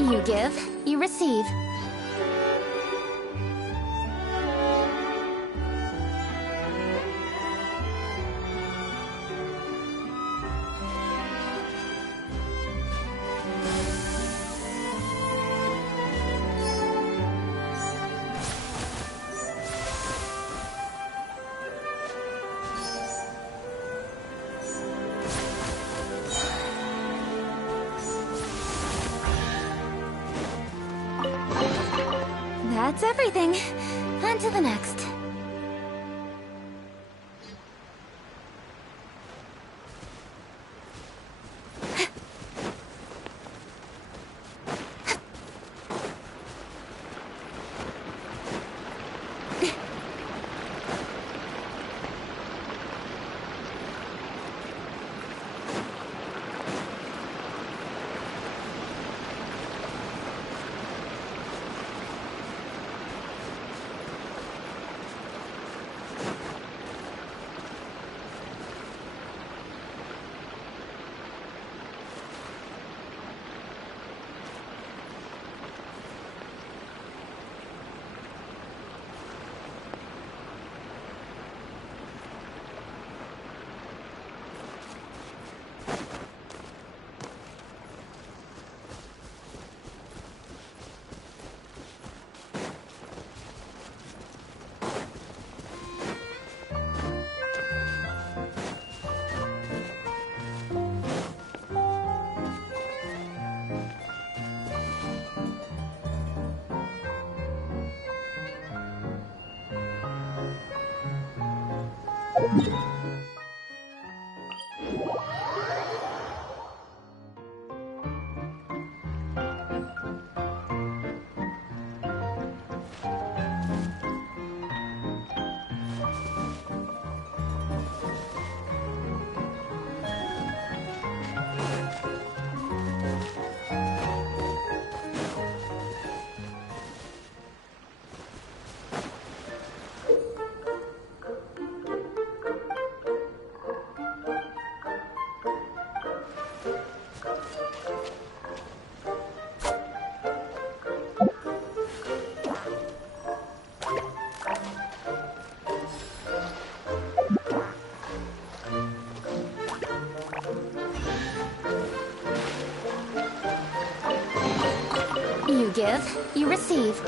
You give, you receive. That's everything. On to the next. You give, you receive.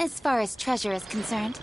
as far as treasure is concerned.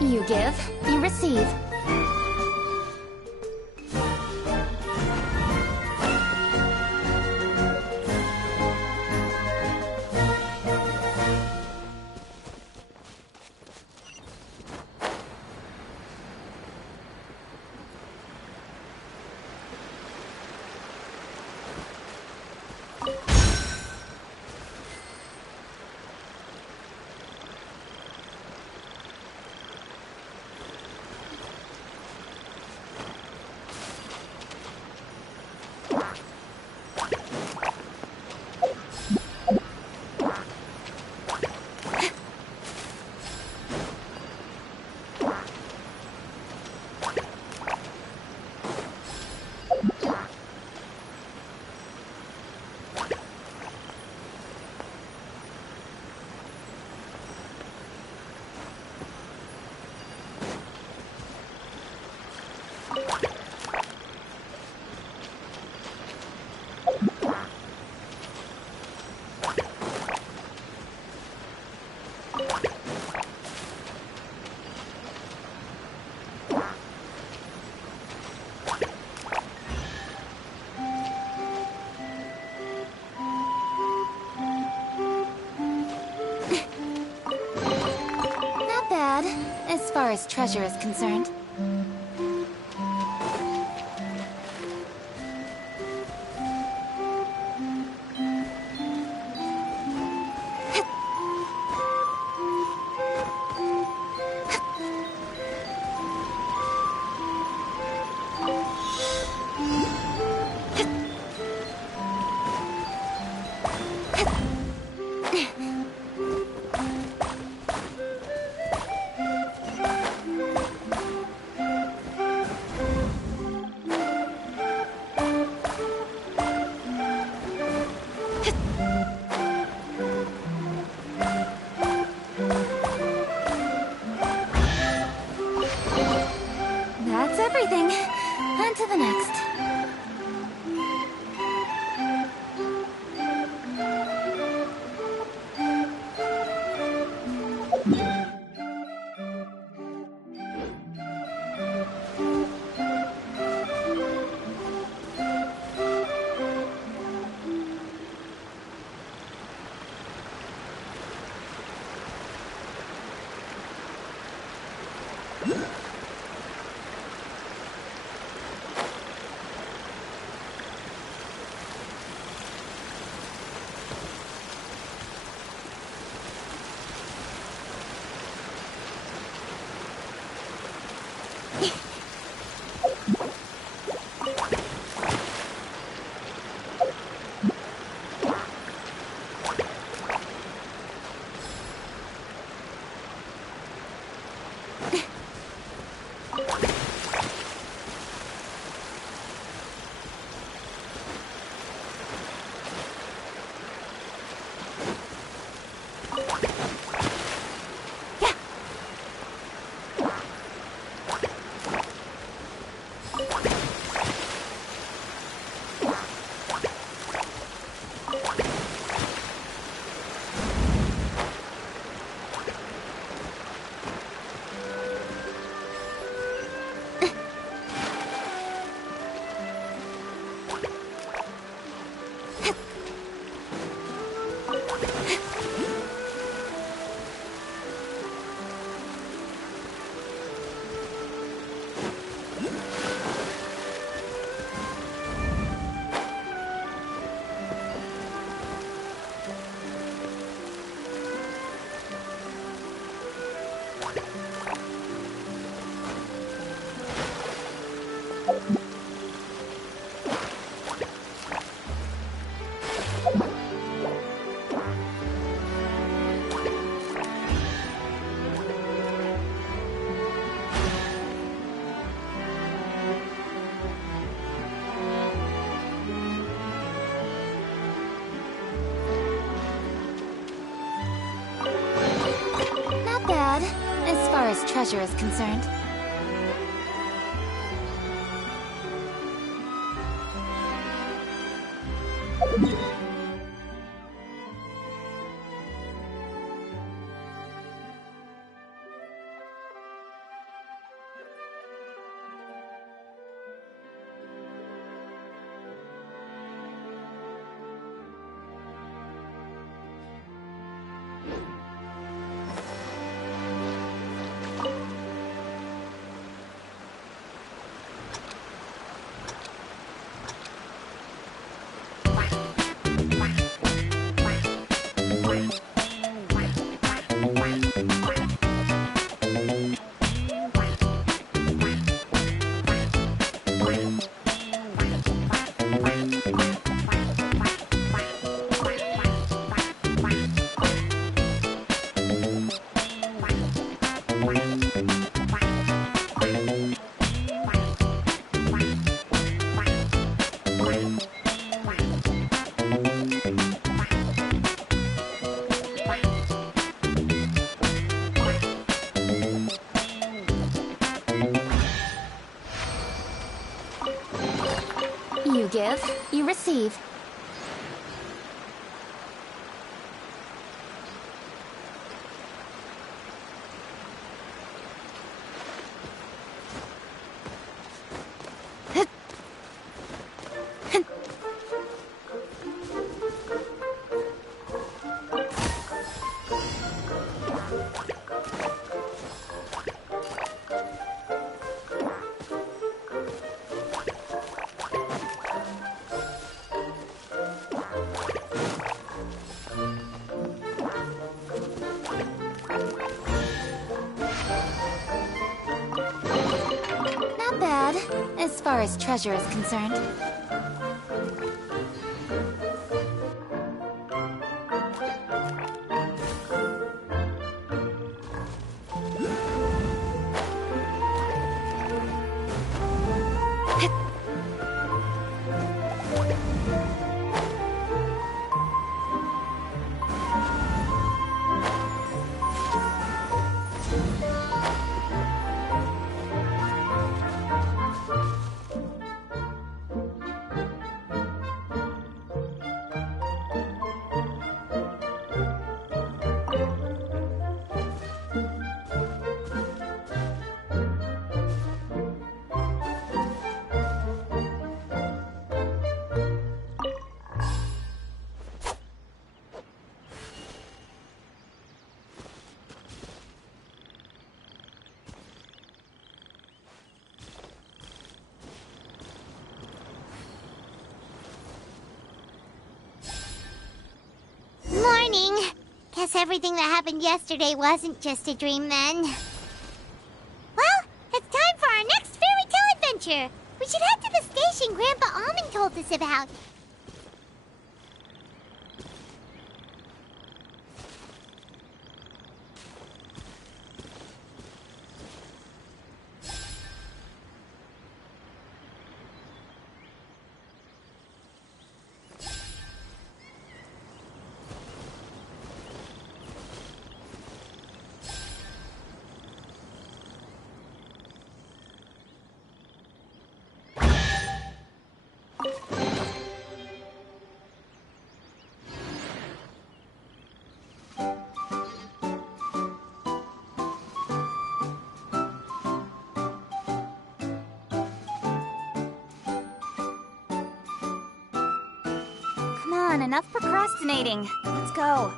You give, you receive. As far as treasure is concerned. That's everything. On to the next. Not bad, as far as treasure is concerned. You give, you receive. Not bad, as far as treasure is concerned. Morning. Guess everything that happened yesterday wasn't just a dream then. Well, it's time for our next fairy tale adventure. We should head to the station Grandpa Almond told us about. Come on, enough procrastinating. Let's go.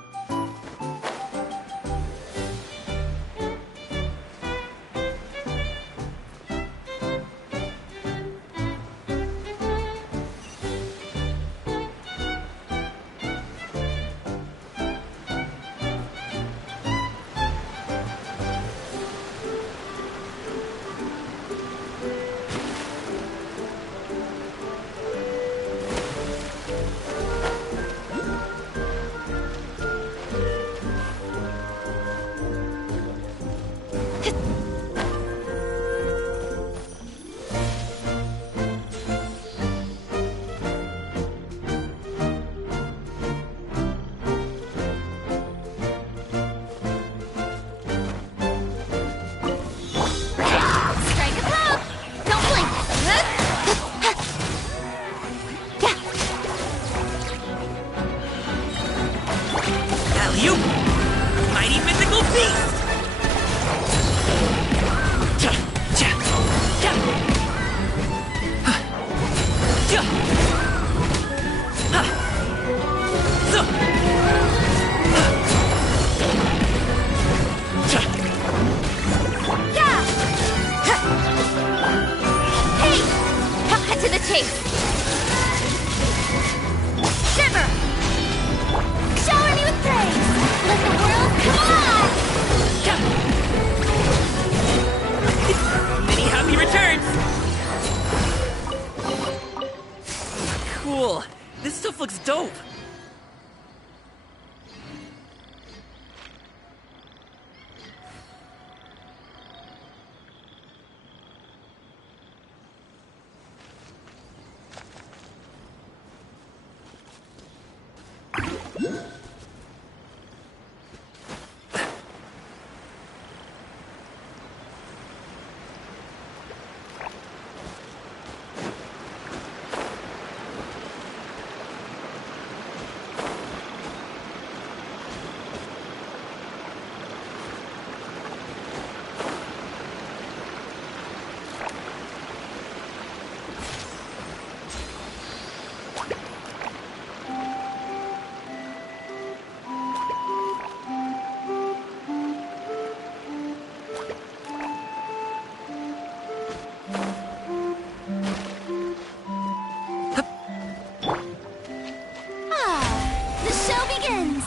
Happy returns! Cool. This stuff looks dope. The show begins!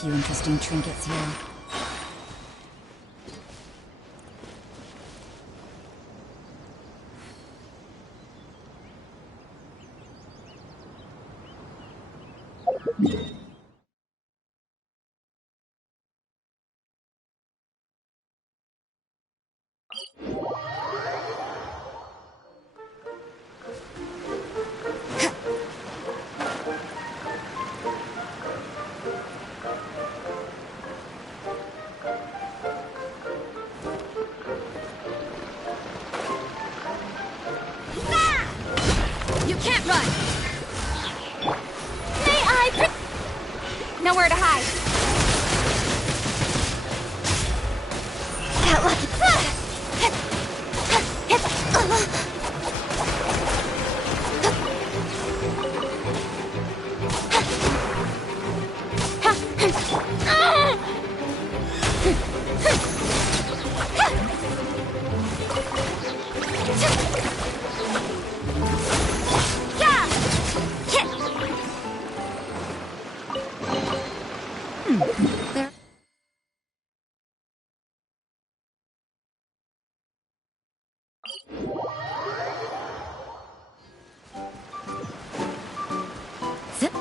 few interesting trinkets here. You can't run! May I nowhere to hide. That lucky. There. Zip.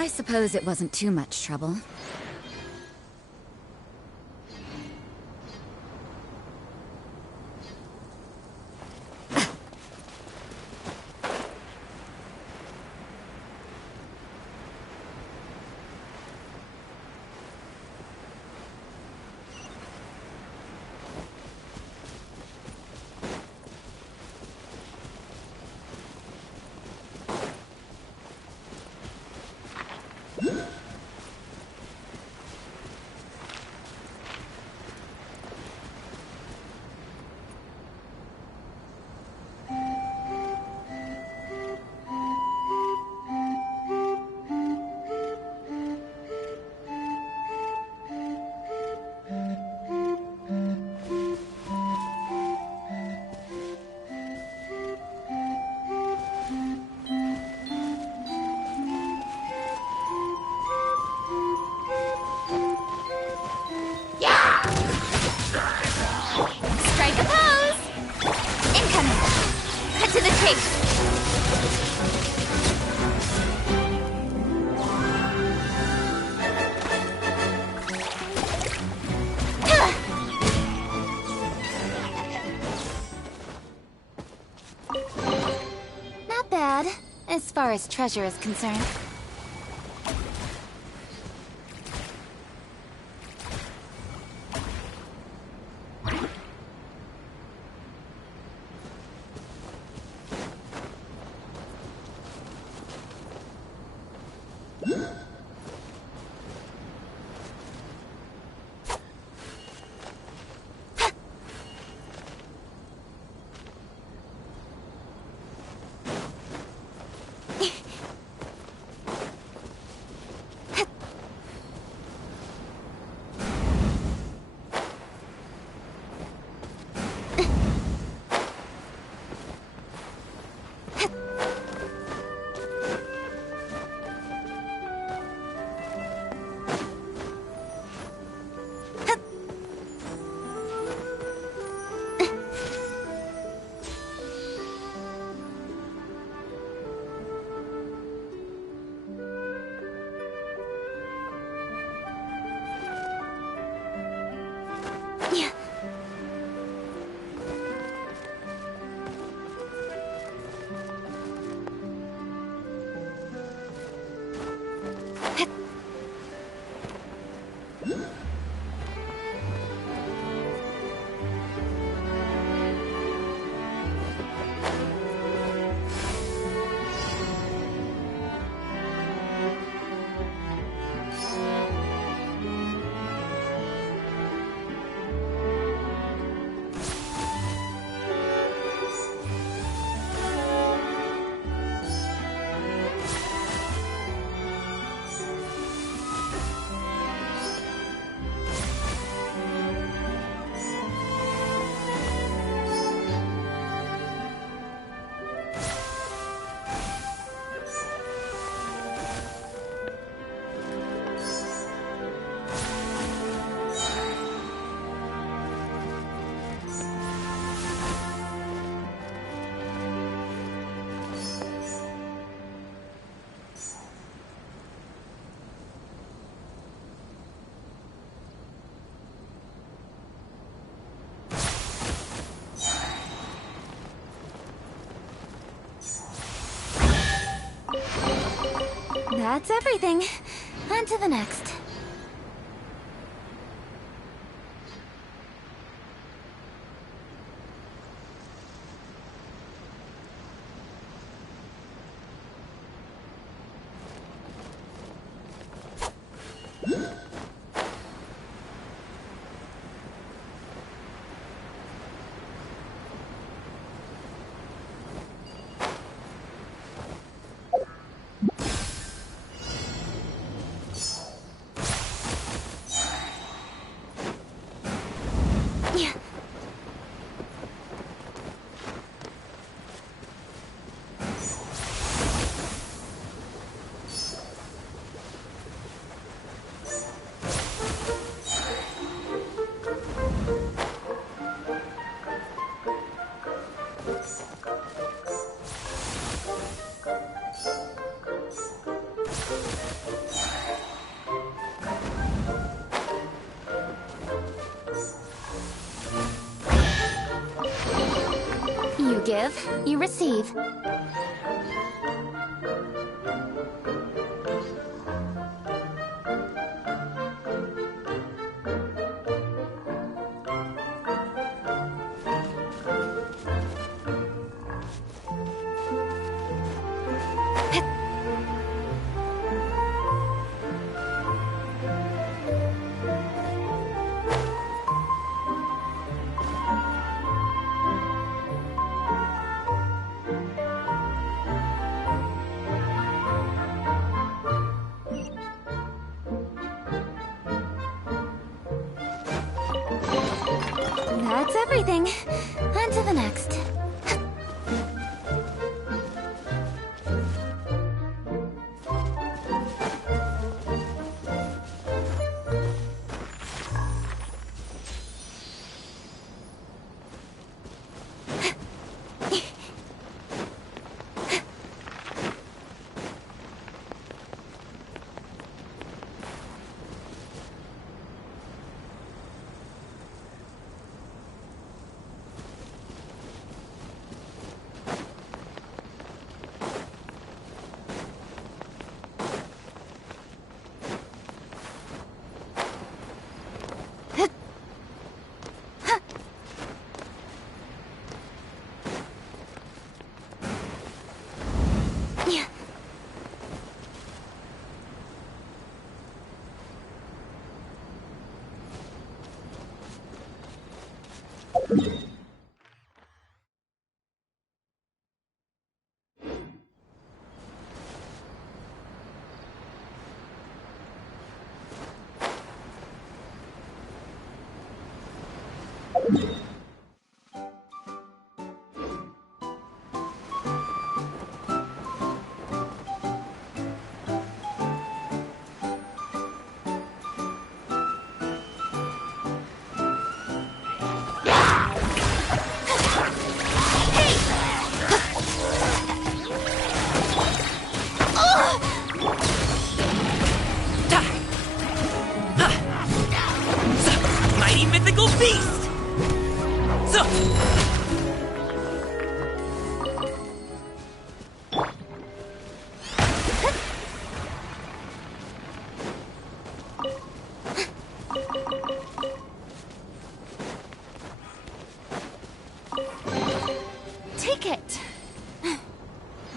I suppose it wasn't too much trouble. Strike a pose! Incoming! Cut to the chase! Not bad, as far as treasure is concerned. That's everything. On to the next. You give, you receive. That's everything. On to the next. Beast! So Take it.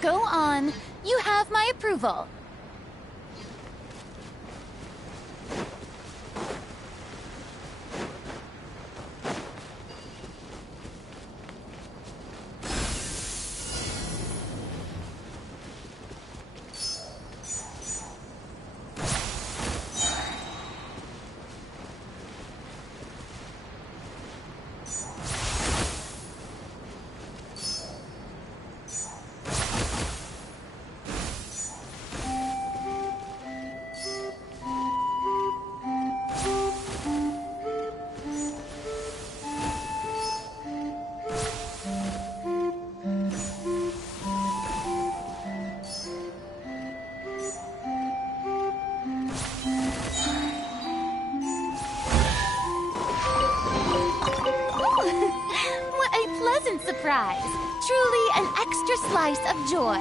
Go on. You have my approval. Surprise! Truly an extra slice of joy.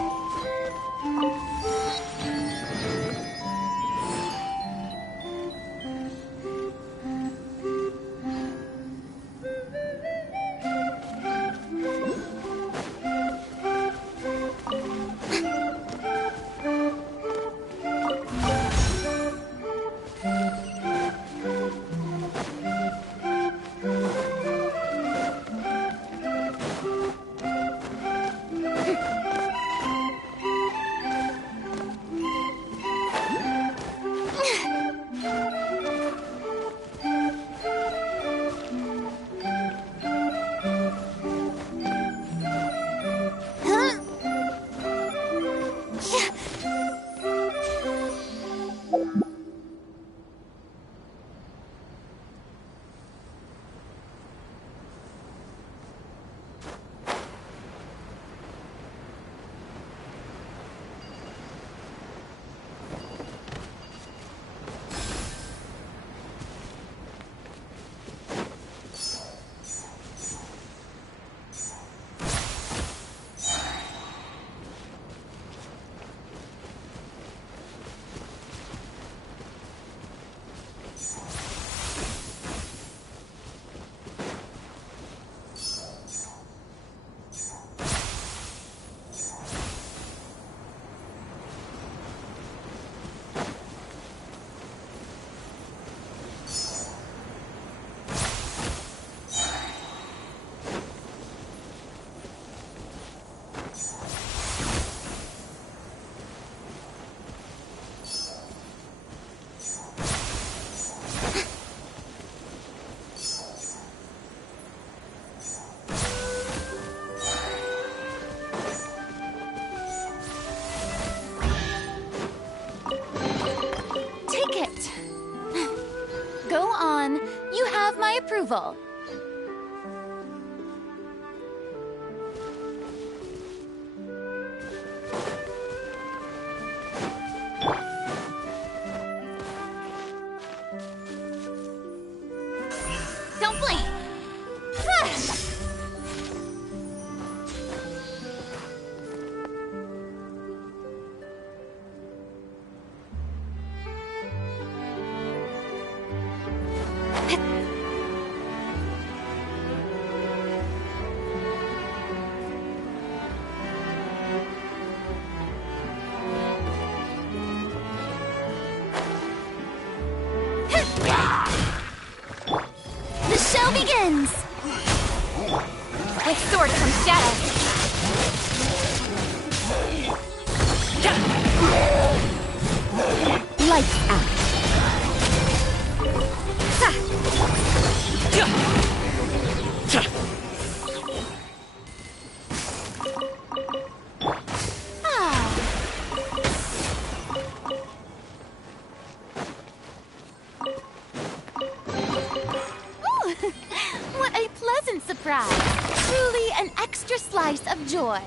Approval. Don't blink. Begins! With sword comes shadow. Lights out. What a pleasant surprise! Truly an extra slice of joy.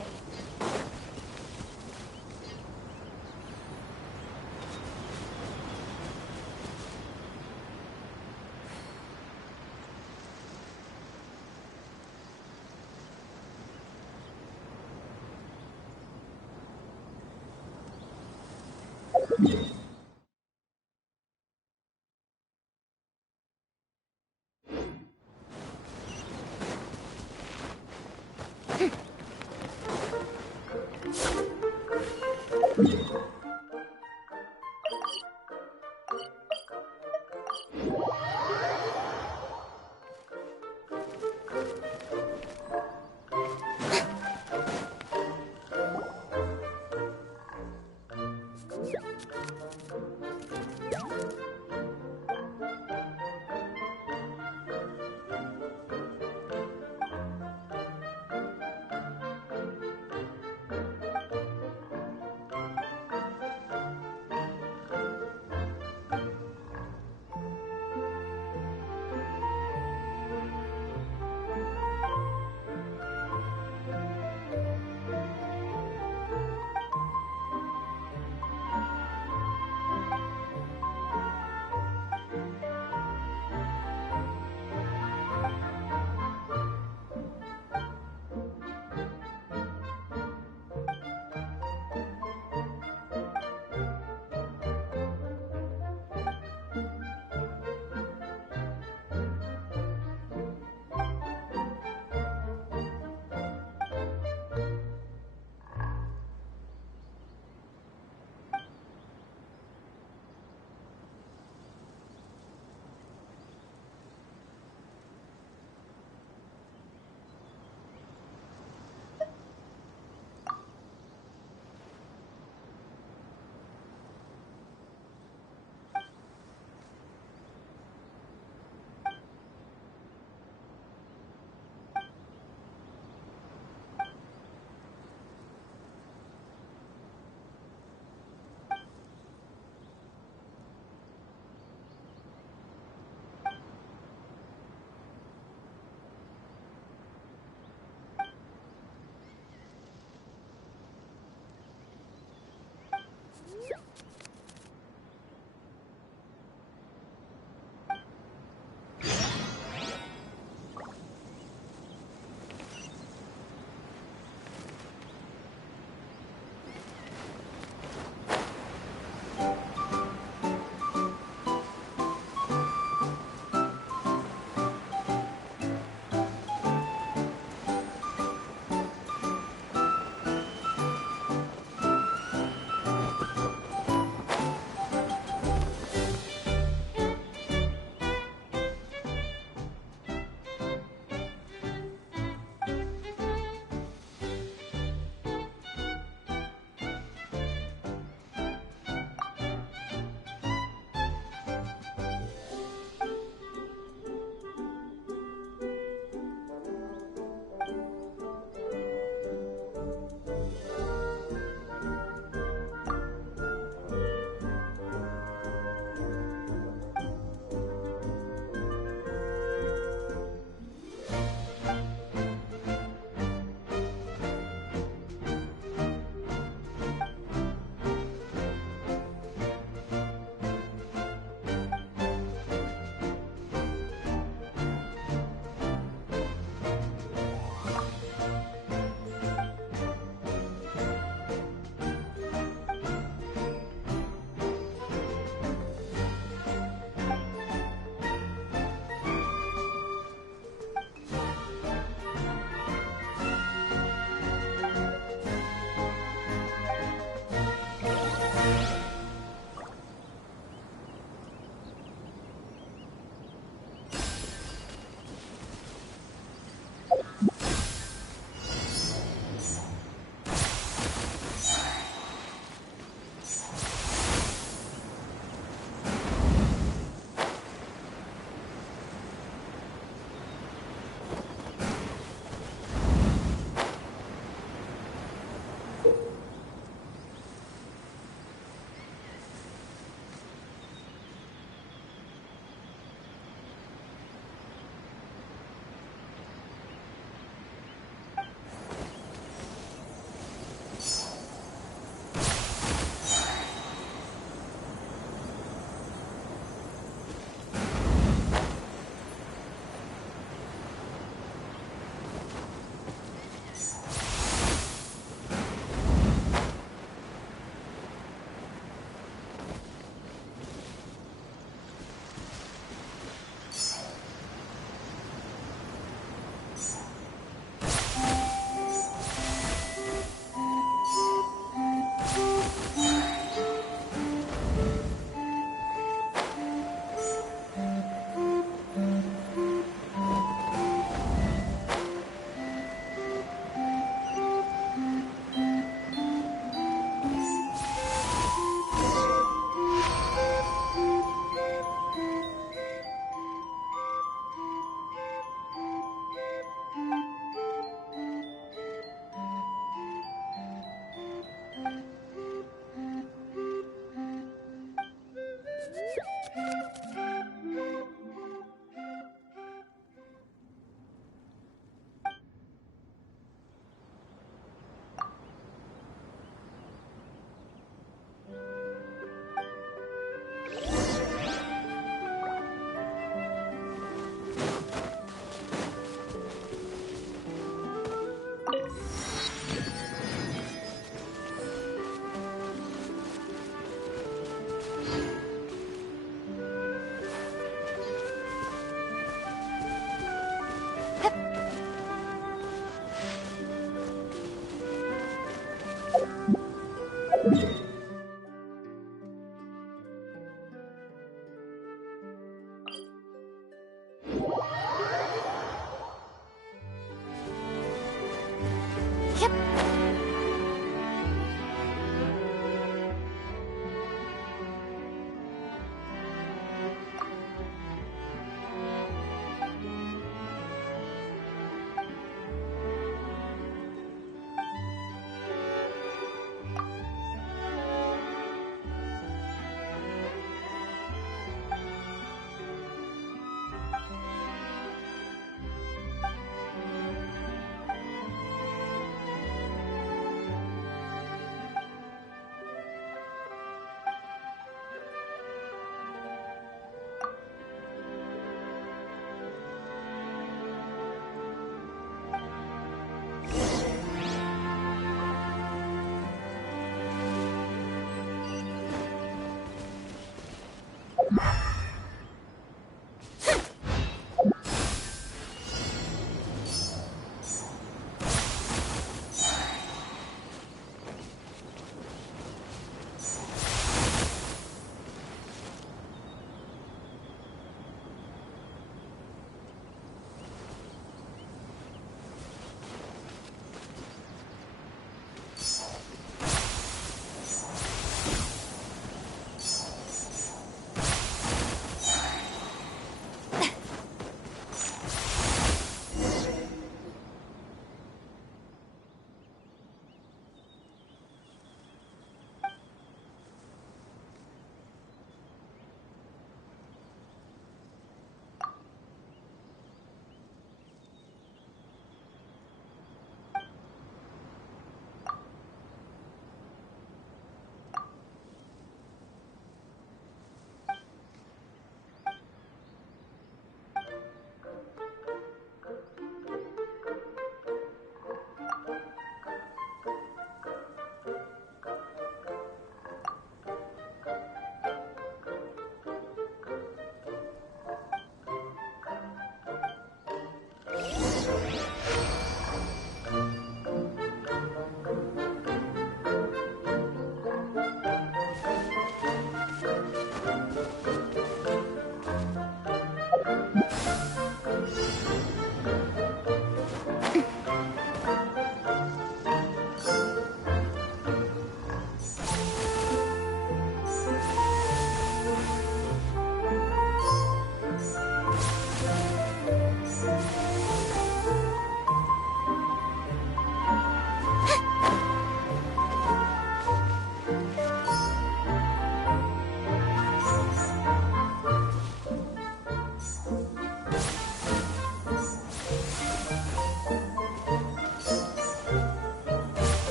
Yep.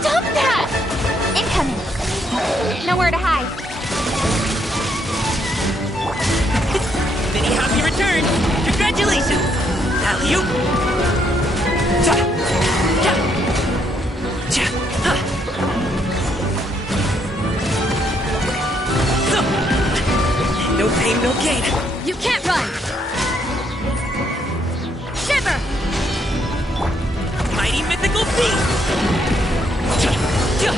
Stop that! Incoming. Nowhere to hide. Mini happy return! Congratulations! Alley-oop! Cha! Cha! Cha! Ha! So! No pain, no gain. You can't run! Shiver! Mighty mythical beast! Cha! Cha!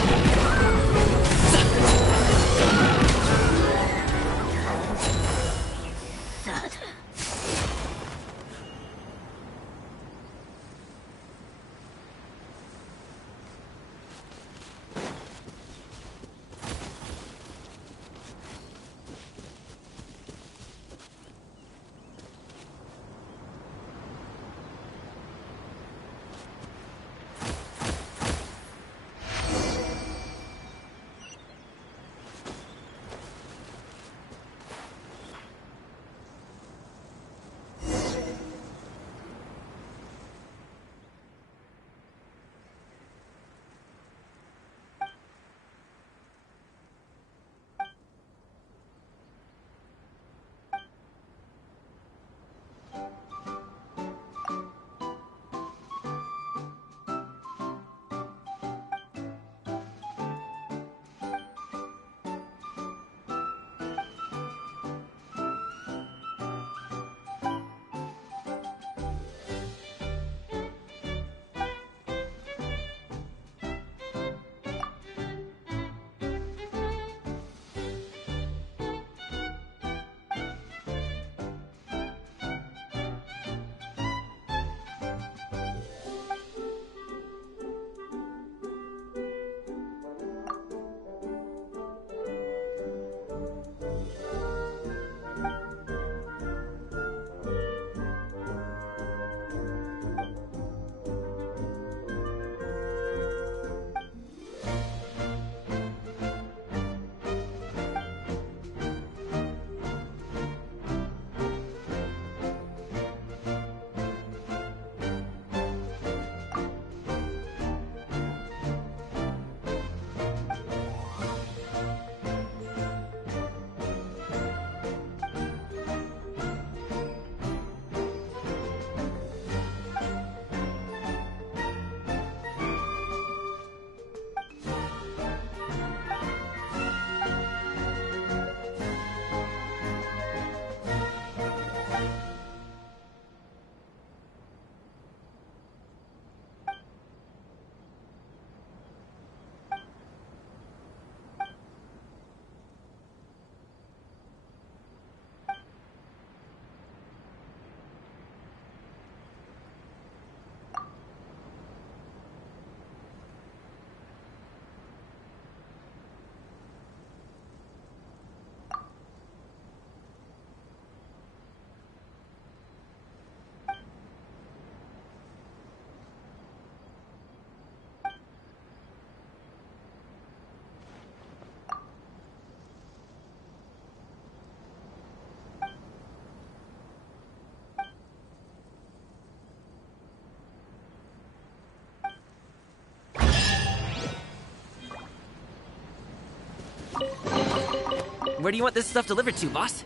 Where do you want this stuff delivered to, boss?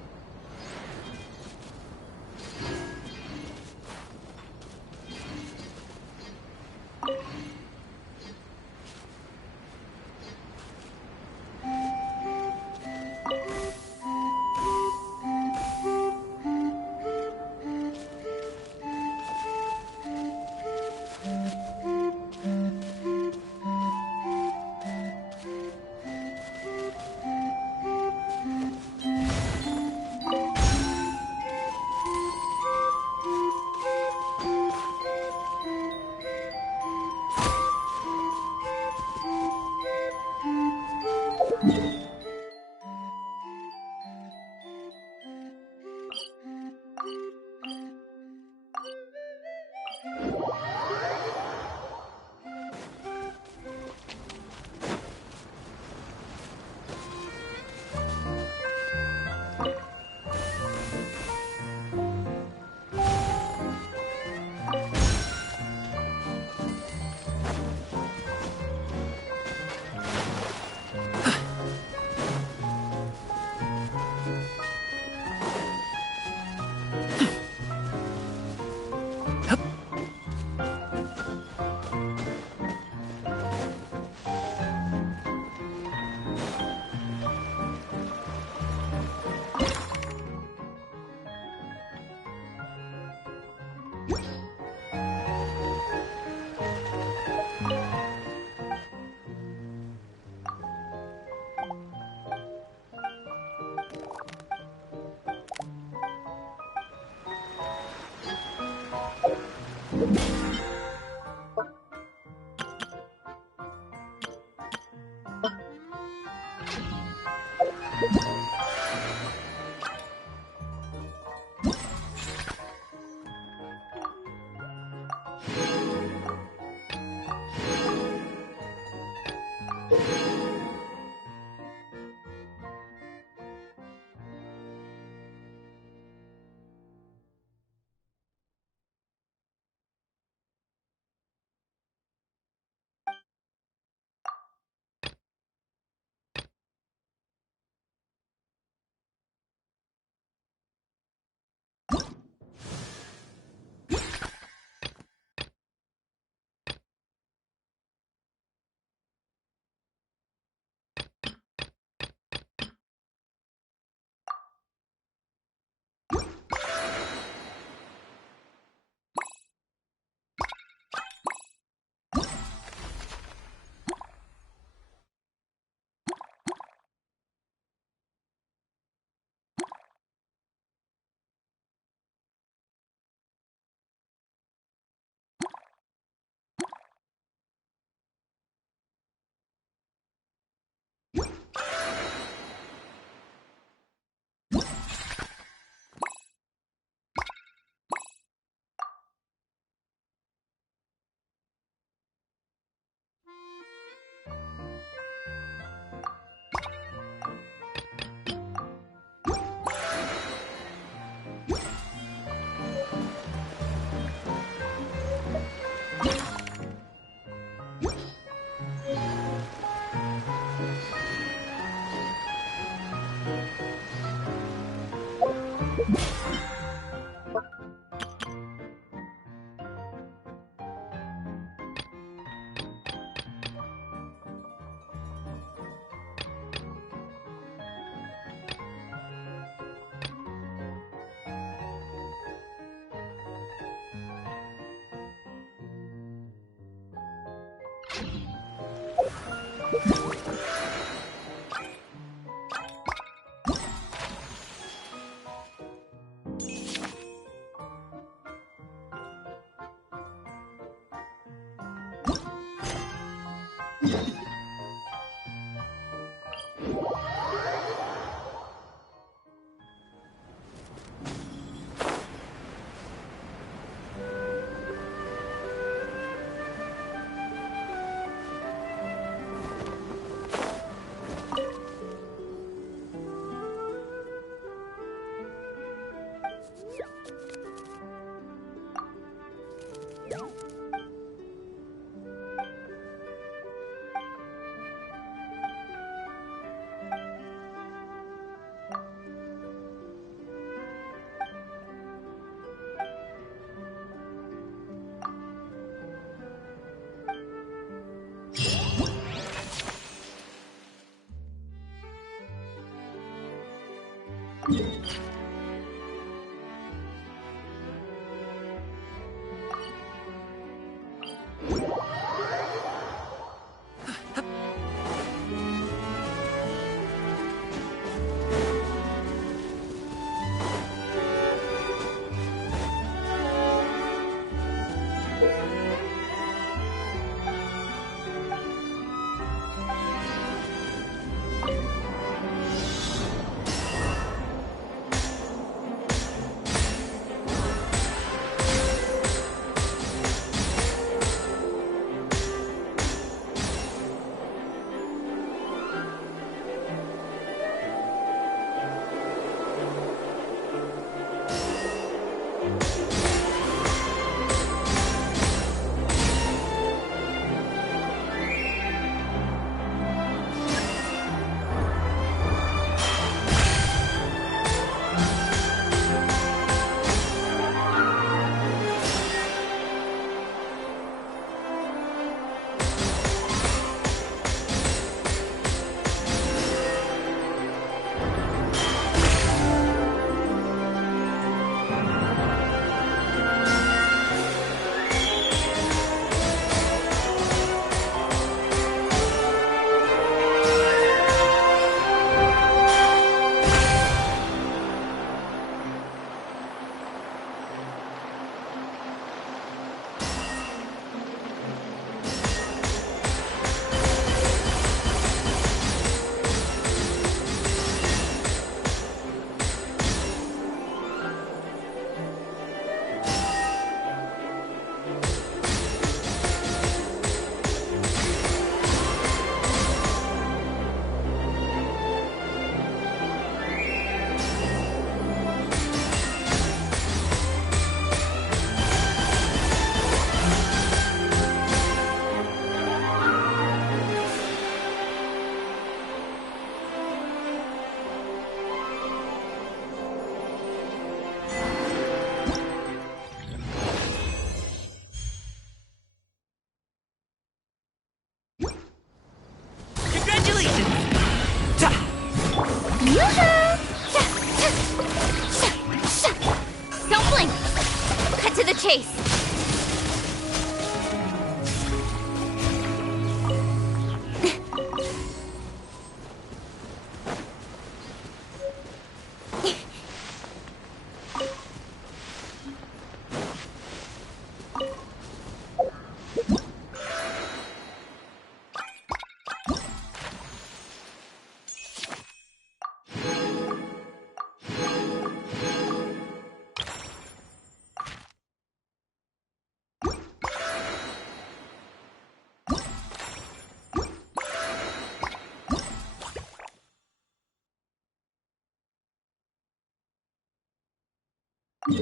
I'm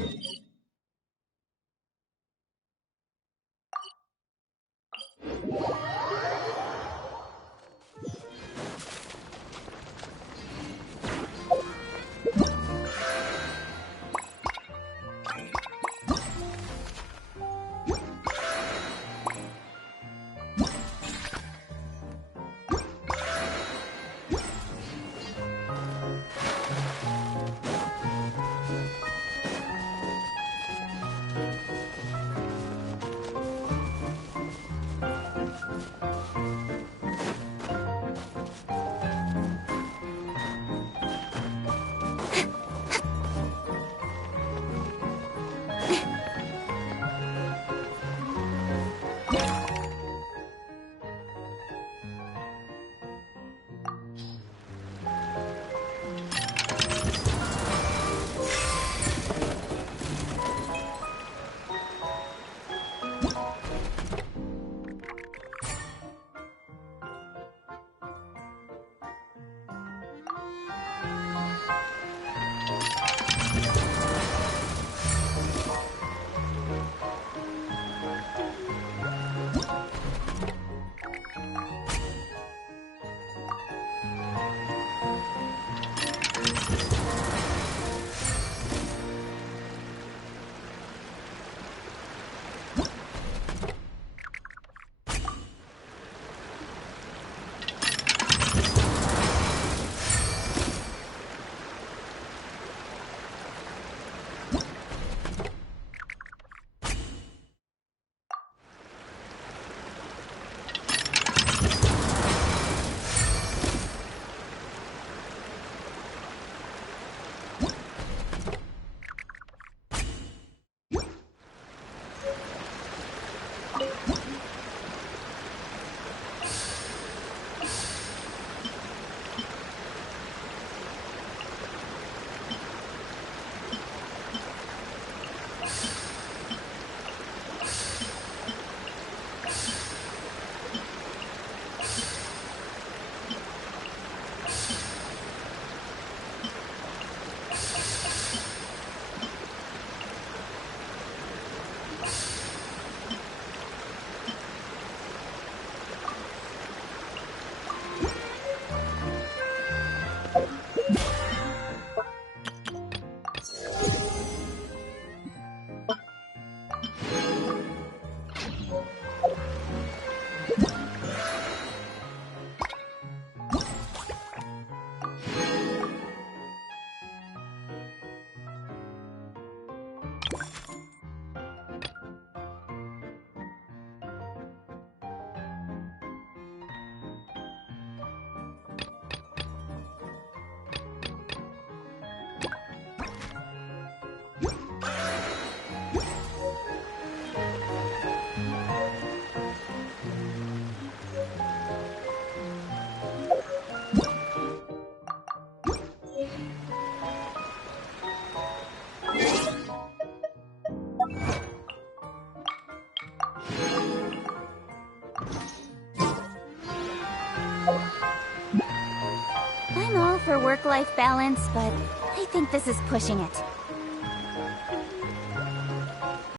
all for work-life balance, but I think this is pushing it.